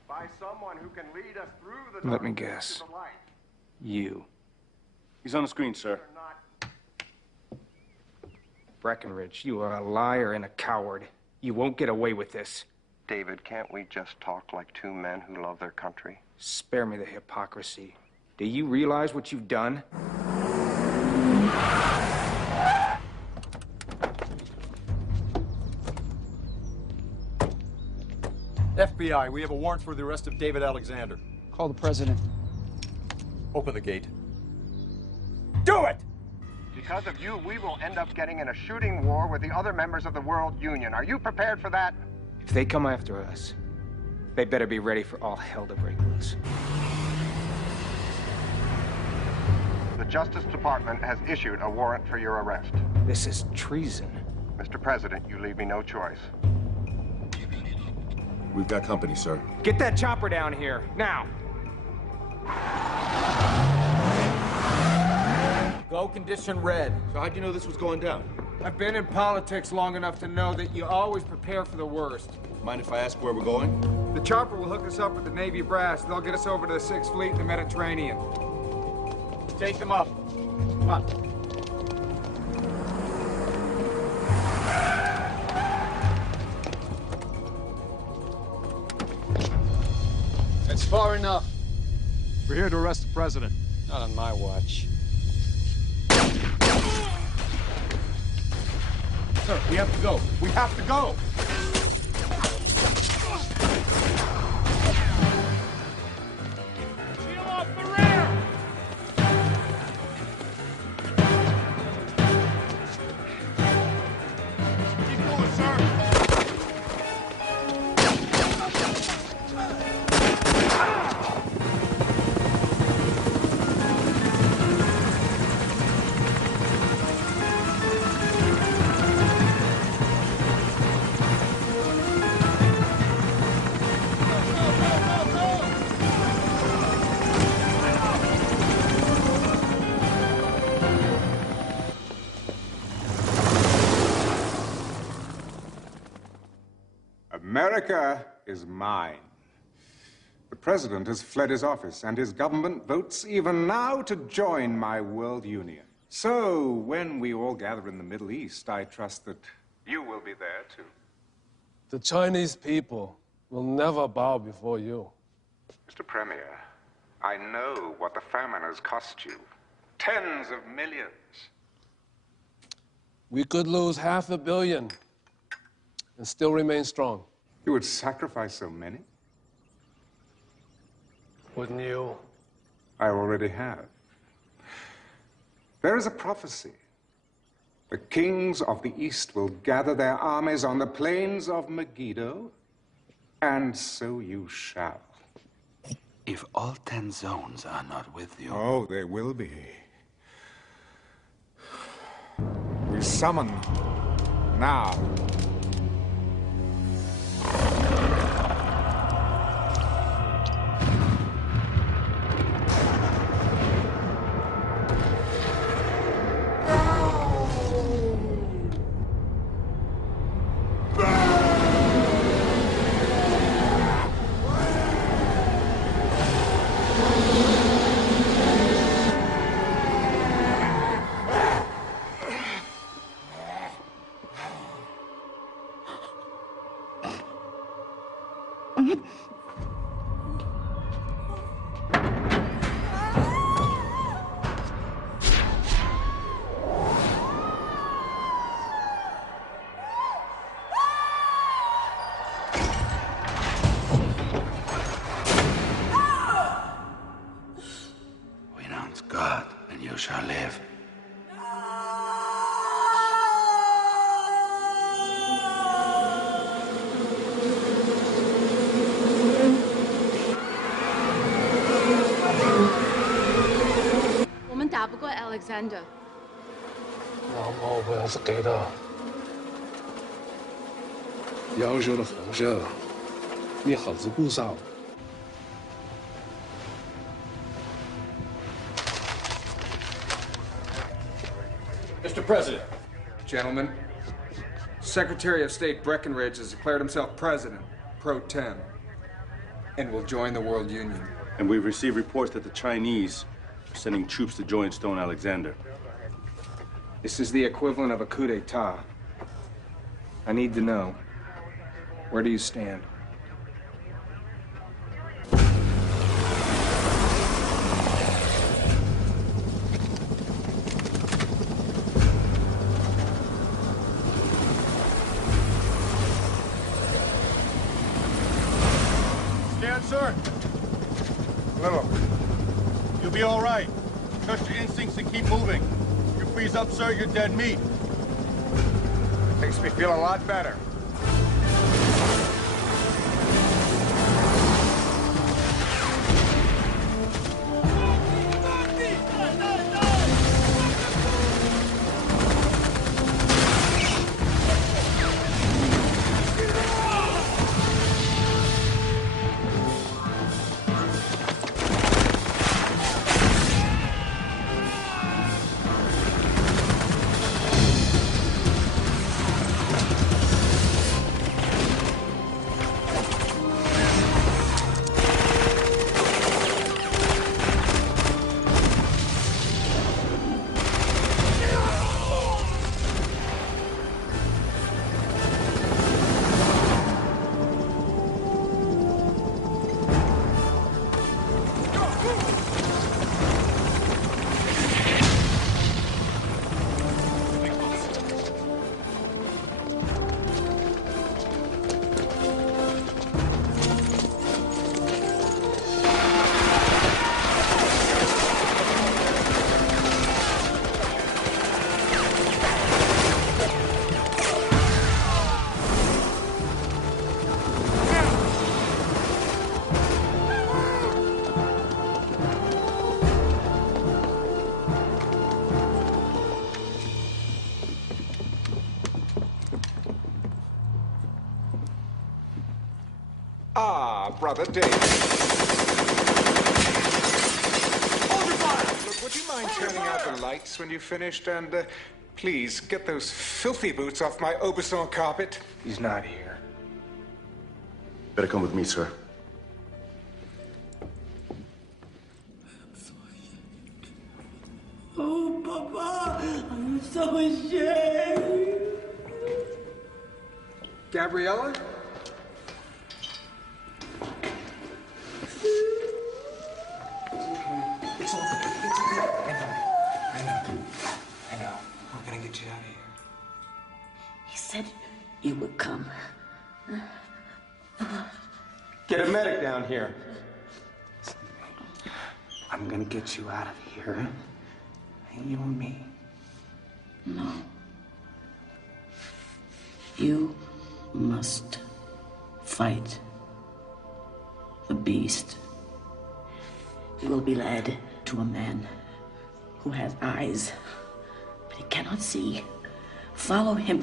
by someone who can lead us through the Let me darkness guess. to the light. You. He's on the screen, sir. Breckenridge, you are a liar and a coward. You won't get away with this. David, can't we just talk like two men who love their country? Spare me the hypocrisy. Do you realize what you've done? FBI, we have a warrant for the arrest of David Alexander. Call the president. Open the gate. Do it! Because of you, we will end up getting in a shooting war with the other members of the World Union. Are you prepared for that? If they come after us, they better be ready for all hell to break loose. The Justice Department has issued a warrant for your arrest. This is treason. Mr. President, you leave me no choice. We've got company, sir. Get that chopper down here, now! Go condition red. So how'd you know this was going down? I've been in politics long enough to know that you always prepare for the worst. Mind if I ask where we're going? The chopper will hook us up with the Navy brass. They'll get us over to the 6th Fleet in the Mediterranean. Take them up. Come on. That's far enough. We're here to arrest the president. Not on my watch. Sir, we have to go. We have to go. Seal off the rear! Keep going, sir. America is mine. The president has fled his office, and his government votes even now to join my world union. So, when we all gather in the Middle East, I trust that you will be there too. The Chinese people will never bow before you. Mr. Premier, I know what the famine has cost you. Tens of millions. We could lose $500 million and still remain strong. You would sacrifice so many? Wouldn't you? I already have. There is a prophecy. The kings of the East will gather their armies on the plains of Megiddo, and so you shall. If all 10 zones are not with you... Oh, they will be. We summon now. God, and you shall live. We 打不过 Alexander。老毛不要是给的，夭寿的红色，你好自顾上。 Mr. President. Gentlemen, Secretary of State Breckinridge has declared himself president, pro tem, and will join the World Union. And we've received reports that the Chinese are sending troops to join Stone Alexander. This is the equivalent of a coup d'etat. I need to know, where do you stand? Sir? Little. You'll be all right. Trust your instincts and keep moving. If you freeze up, sir, you're dead meat. Makes me feel a lot better. Brother David. Hold your fire! Look, would you mind turning out the lights when you've finished? And please, get those filthy boots off my Aubusson carpet. He's not here. Better come with me, sir. Oh, Papa, I'm so ashamed. Gabriella? It's all good. It's okay. I know. We're gonna get you out of here. He said you would come. Get a medic down here. I'm gonna get you out of here. You and me. No. You must fight the beast. You will be led to a man who has eyes, but he cannot see. Follow him.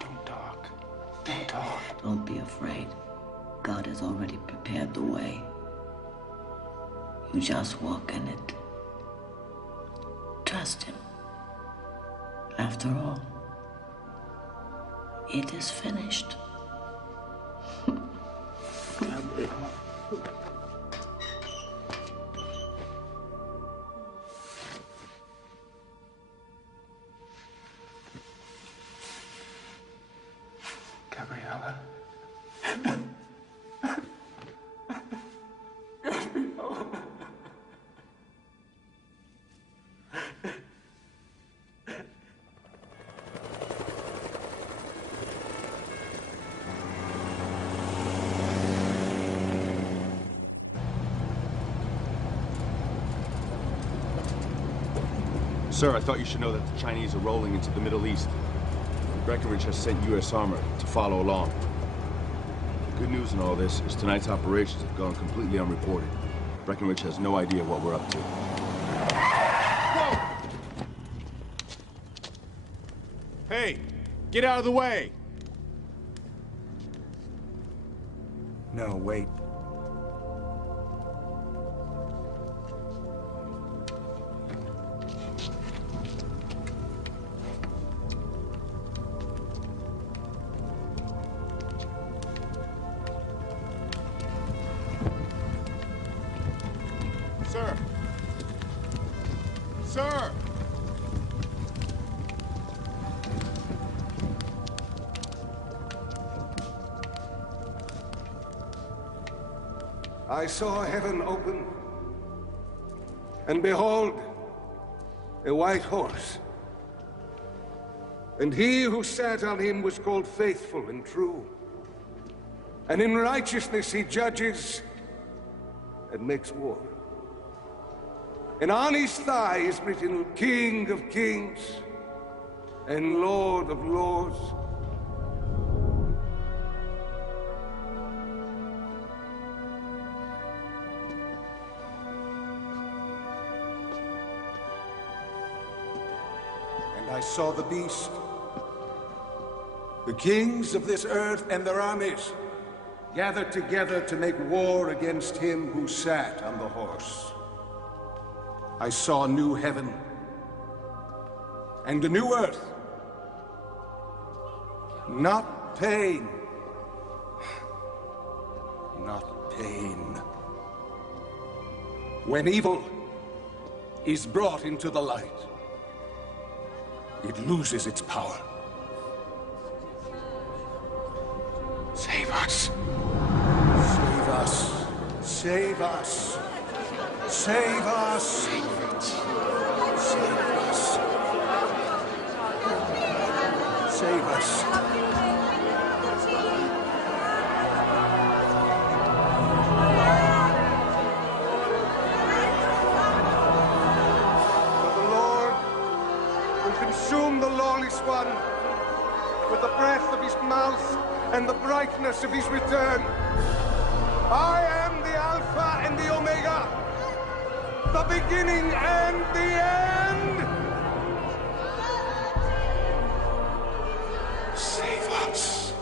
Don't talk. Don't talk. Don't be afraid. God has already prepared the way. You just walk in it. Trust him. After all, it is finished. Gabriella. Sir, I thought you should know that the Chinese are rolling into the Middle East. Breckinridge has sent U.S. armor to follow along. The good news in all this is tonight's operations have gone completely unreported. Breckinridge has no idea what we're up to. Whoa! Hey, get out of the way! No, wait. Sir! Sir! I saw heaven open, and behold, a white horse. And he who sat on him was called Faithful and True. And in righteousness he judges and makes war. And on his thigh is written, King of Kings and Lord of Lords. And I saw the beast, the kings of this earth and their armies, gathered together to make war against him who sat on the horse. I saw a new heaven and a new earth. Not pain. Not pain. When evil is brought into the light, it loses its power. Save us. Save us. Save us. Save us! Save it! Save us! Save us! For the Lord will consume the lawless one with the breath of his mouth and the brightness of his return. I am the Alpha and the Omega, the beginning and the end! Save us.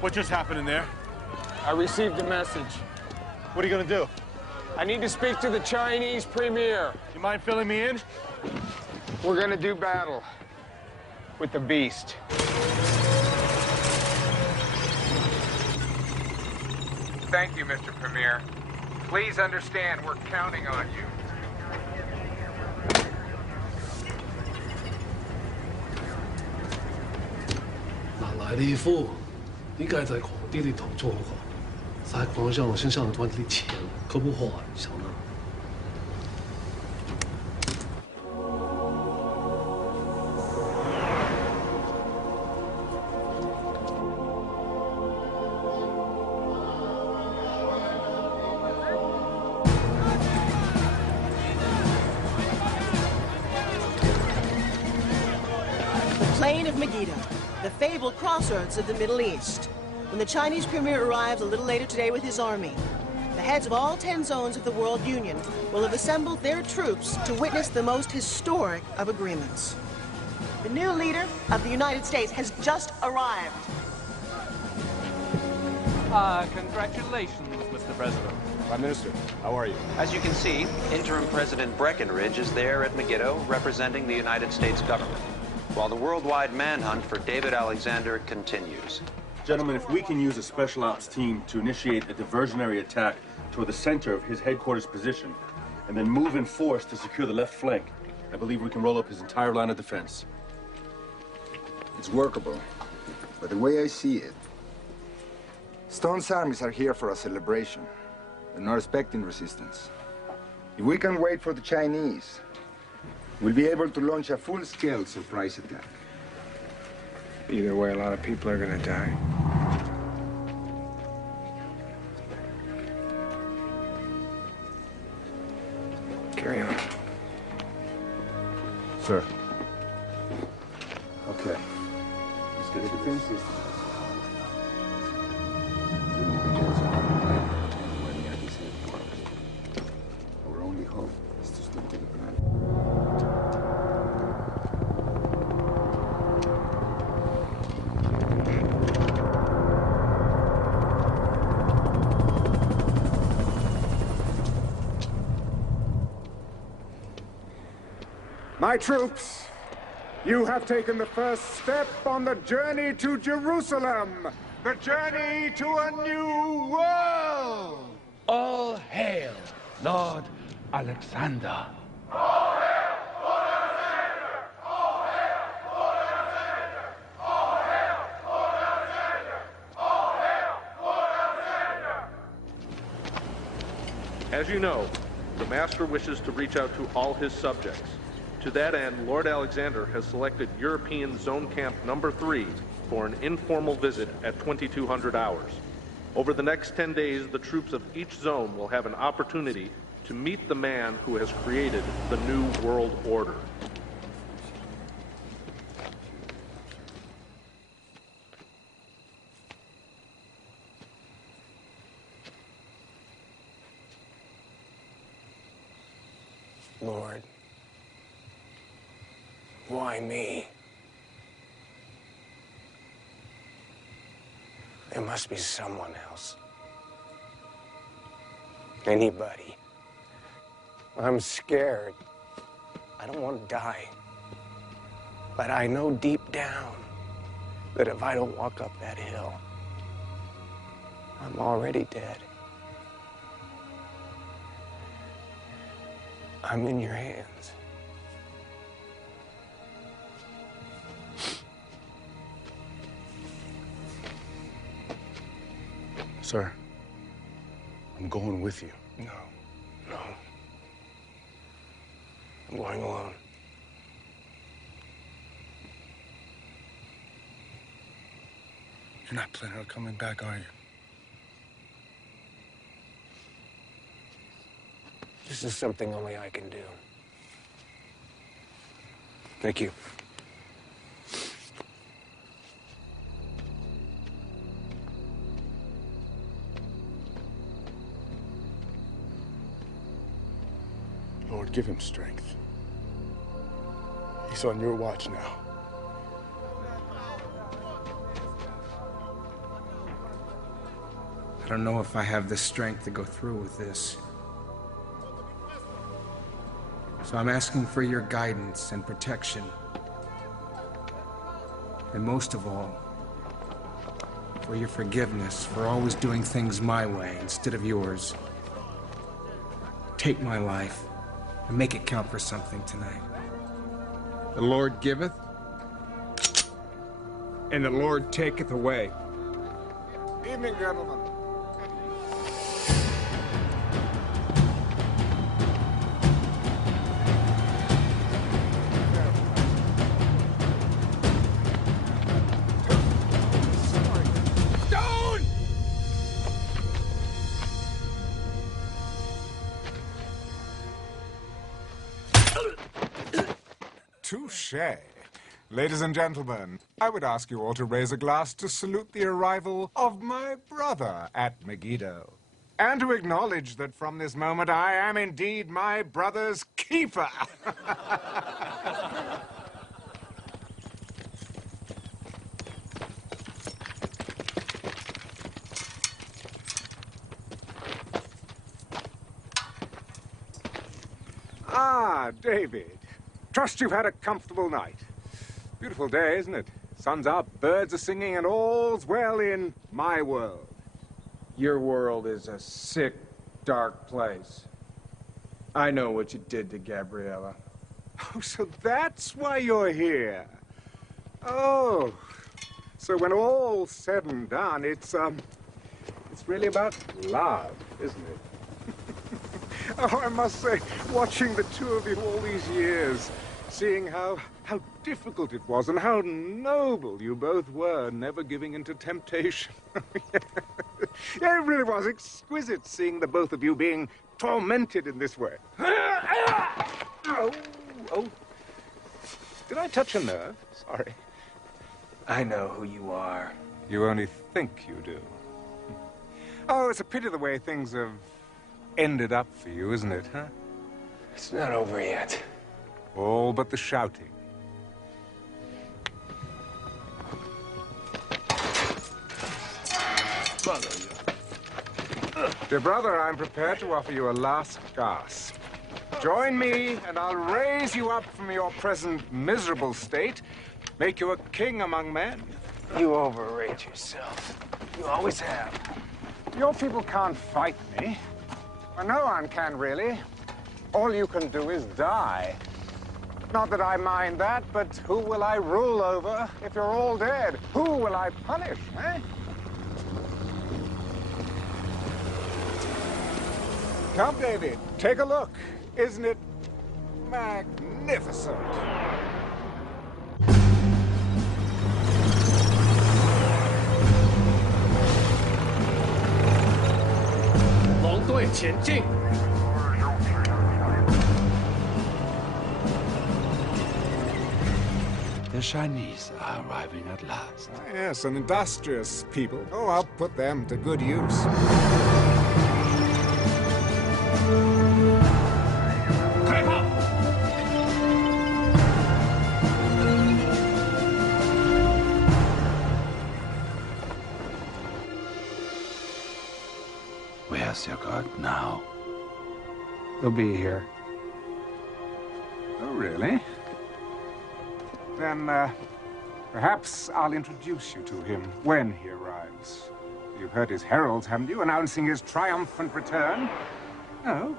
What just happened in there? I received a message. What are you gonna do? I need to speak to the Chinese premier. You mind filling me in? We're gonna do battle with the beast. Thank you, Mr. Premier. Please understand we're counting on you. 哪来的一副你盖在空地里头做的话，在光向身上赚的钱可不花，小子。Plain of Megiddo, the fabled crossroads of the Middle East. When the Chinese premier arrives a little later today with his army, the heads of all 10 zones of the World Union will have assembled their troops to witness the most historic of agreements. The new leader of the United States has just arrived. Congratulations, Mr. President. Prime Minister, how are you? As you can see, interim President Breckinridge is there at Megiddo representing the United States government, while the worldwide manhunt for David Alexander continues. Gentlemen, if we can use a special ops team to initiate a diversionary attack toward the center of his headquarters position, and then move in force to secure the left flank, I believe we can roll up his entire line of defense. It's workable, but the way I see it, Stone's armies are here for a celebration. We're not expecting resistance. If we can wait for the Chinese, we'll be able to launch a full-scale surprise attack. Either way, a lot of people are gonna die. Carry on. Sir. Okay. Let's get the defense system. Our only hope is to stick to the plan. My troops, you have taken the first step on the journey to Jerusalem, the journey to a new world. All hail, Lord Alexander. All hail, Lord Alexander! All hail, Lord Alexander! All hail, Lord Alexander! All hail, Lord Alexander! As you know, the Master wishes to reach out to all his subjects. To that end, Lord Alexander has selected European Zone Camp Number 3 for an informal visit at 2200 hours. Over the next 10 days, the troops of each zone will have an opportunity to meet the man who has created the New World Order. Lord, why me? There must be someone else. Anybody. I'm scared. I don't want to die. But I know deep down that if I don't walk up that hill, I'm already dead. I'm in your hands. Sir, I'm going with you. No. I'm going alone. You're not planning on coming back, are you? This is something only I can do. Thank you. Lord, give him strength. He's on your watch now. I don't know if I have the strength to go through with this. So I'm asking for your guidance and protection. And most of all, for your forgiveness for always doing things my way instead of yours. Take my life and make it count for something tonight. The Lord giveth, and the Lord taketh away. Evening, gentlemen. Touché. Ladies and gentlemen, I would ask you all to raise a glass to salute the arrival of my brother at Megiddo, and to acknowledge that from this moment I am indeed my brother's keeper. Ah, David. Trust you've had a comfortable night. Beautiful day, isn't it? Sun's up, birds are singing, and all's well in my world. Your world is a sick, dark place. I know what you did to Gabriella. Oh, so that's why you're here. Oh, so when all's said and done, it's really about love, isn't it? Oh, I must say, watching the two of you all these years, seeing how difficult it was and how noble you both were, never giving in to temptation. Yeah, it really was exquisite seeing the both of you being tormented in this way. Oh. Did I touch a nerve? Sorry. I know who you are. You only think you do. Oh, it's a pity the way things have ended up for you, isn't it, huh? It's not over yet. All but the shouting. Dear brother, I'm prepared to offer you a last gasp. Join me, and I'll raise you up from your present miserable state, make you a king among men. You overrate yourself. You always have. Your people can't fight me. Well, no one can, really. All you can do is die. Not that I mind that, but who will I rule over if you're all dead? Who will I punish, eh? Come, David, take a look. Isn't it magnificent? The Chinese are arriving at last. Yes, an industrious people. Oh, I'll put them to good use. Where's your god now? He'll be here. Oh, really? Then, perhaps I'll introduce you to him when he arrives. You've heard his heralds, haven't you, announcing his triumphant return? No?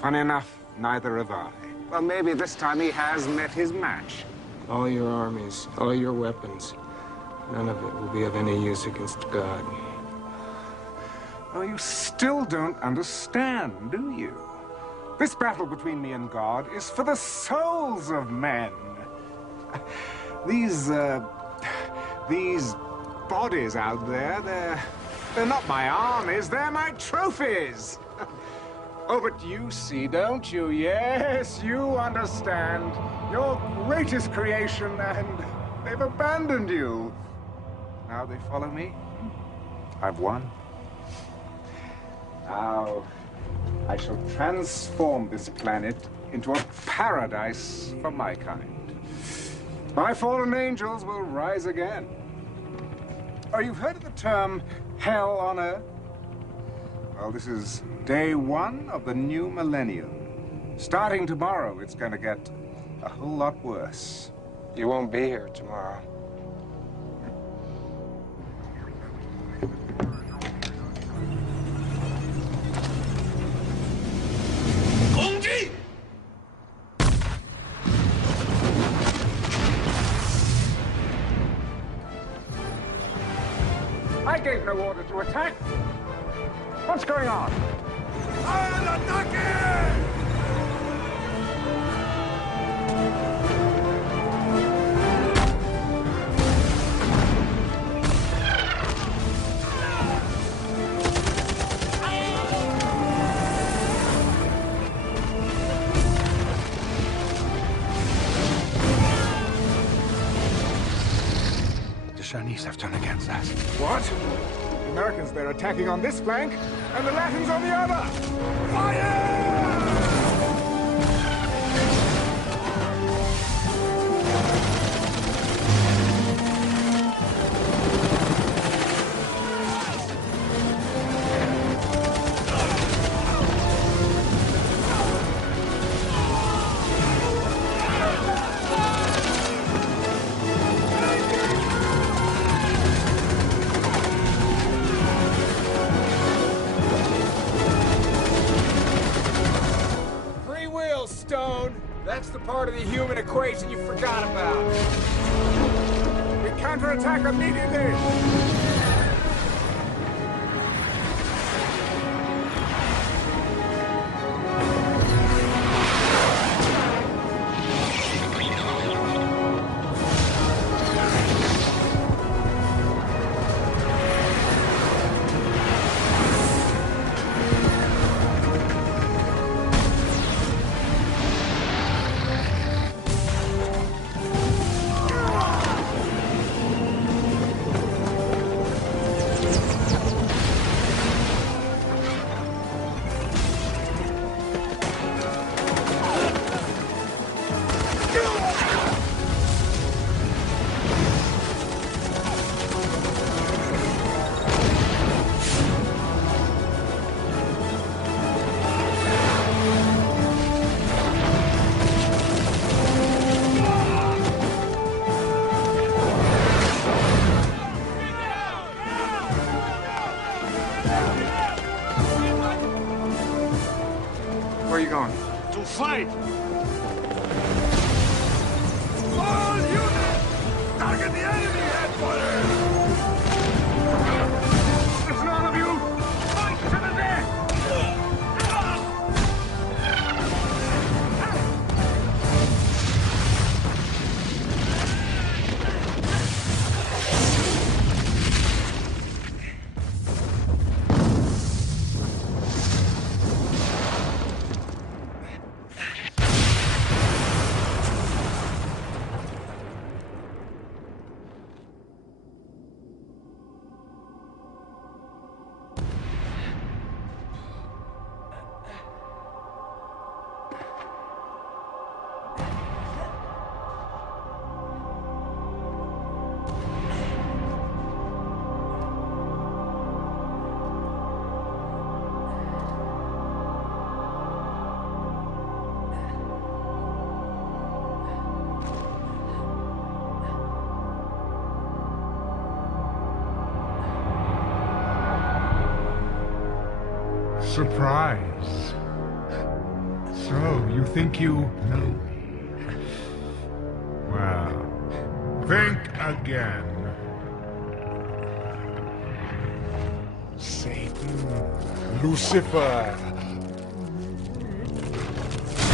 Funny enough, neither have I. Well, maybe this time he has met his match. All your armies, all your weapons, none of it will be of any use against God. Oh, you still don't understand, do you? This battle between me and God is for the souls of men. These bodies out there, they're not my armies, they're my trophies. Oh, but you see, don't you? Yes, you understand. Your greatest creation, and they've abandoned you. Now they follow me. I've won. Now, I shall transform this planet into a paradise for my kind. My fallen angels will rise again. Oh, you've heard of the term hell on earth? Well, this is day one of the new millennium. Starting tomorrow, it's going to get a whole lot worse. You won't be here tomorrow. I gave no order to attack. What's going on? I'll attack it! The Chinese have turned against us. What? The Americans, they're attacking on this flank, and the Latins on the other! Fire! That's the part of the human equation you forgot about. We counterattack immediately. Where are you going? To fight! All units! Target the enemy headquarters! It's none of you! Fight to the death! Surprise. So, you think you know me? Well, think again. Satan, Lucifer,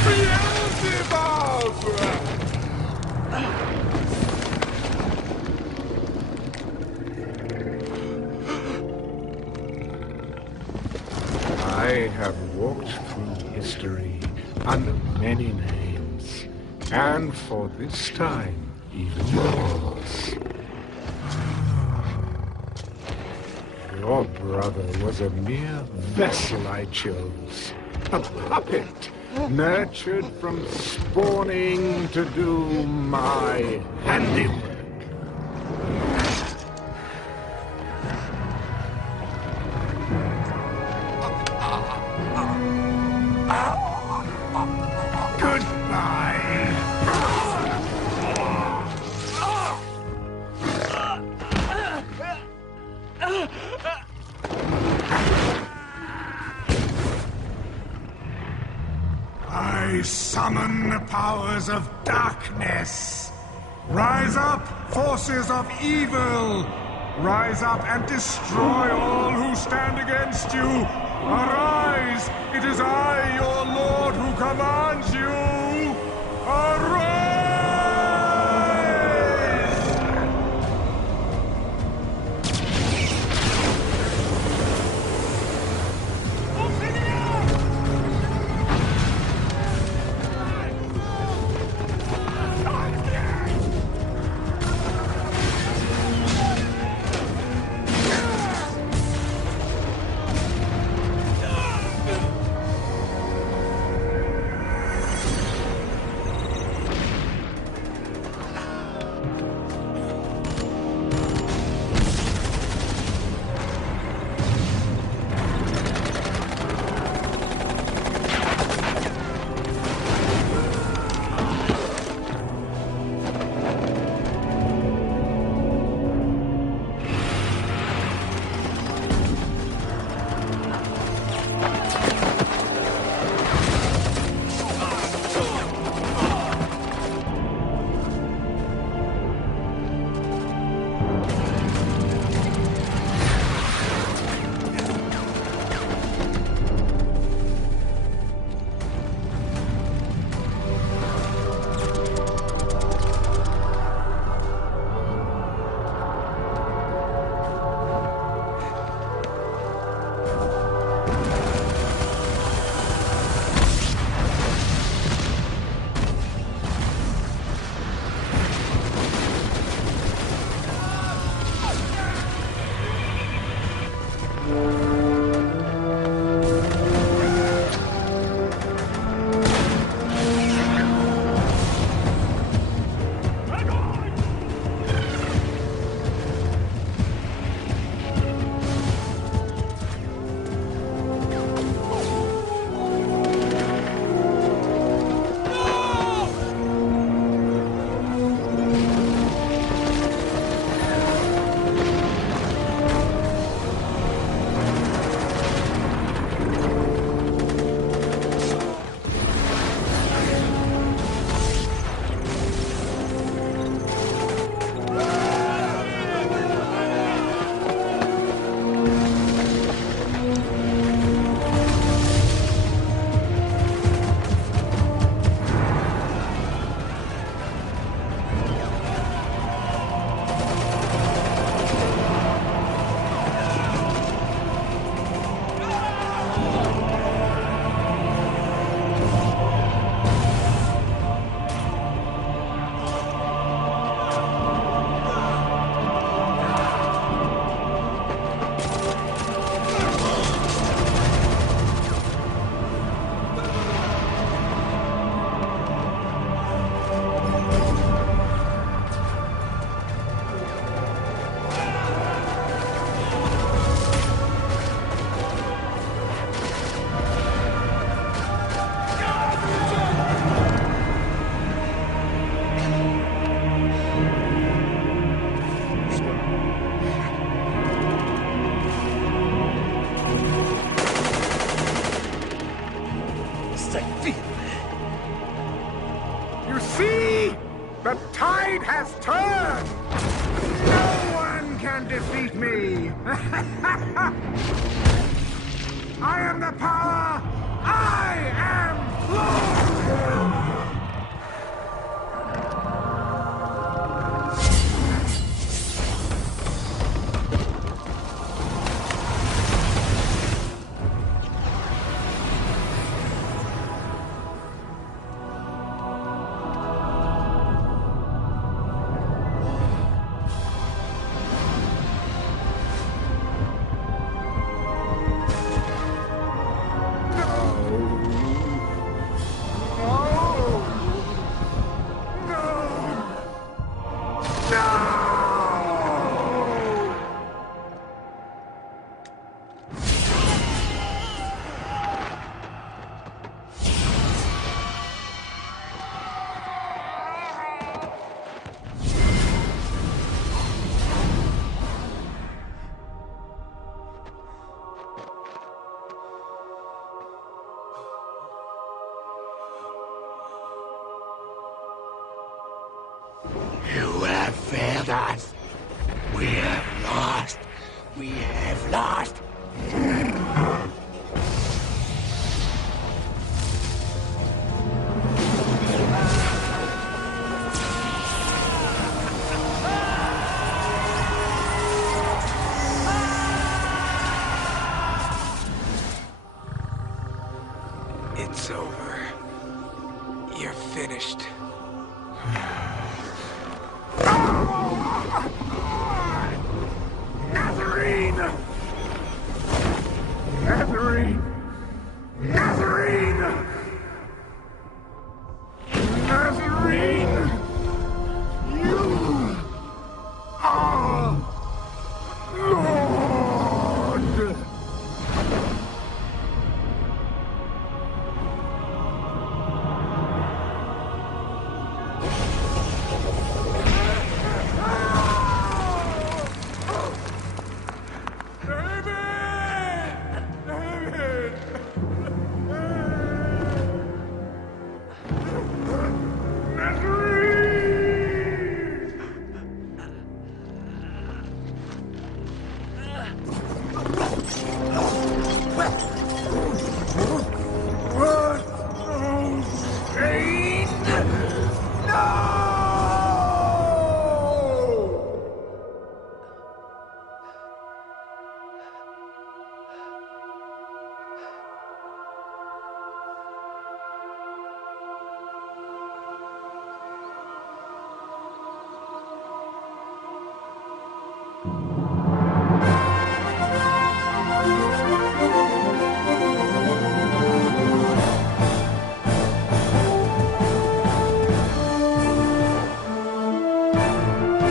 Beelzebub! I have walked through history under many names, and for this time, even yours. Your brother was a mere vessel I chose, a puppet, nurtured from spawning to do my handiwork. I summon the powers of darkness. Rise up, forces of evil. Rise up and destroy all who stand against you. Arise! It is I, your Lord, who commands you. Arise! You see? The tide has turned! No one can defeat me! I am the power! I am Lord! You have failed us. We have lost. We have lost. It's over. You're finished. Nazarene! Nazarene! Nazarene! Nazarene! You are Lord! Well,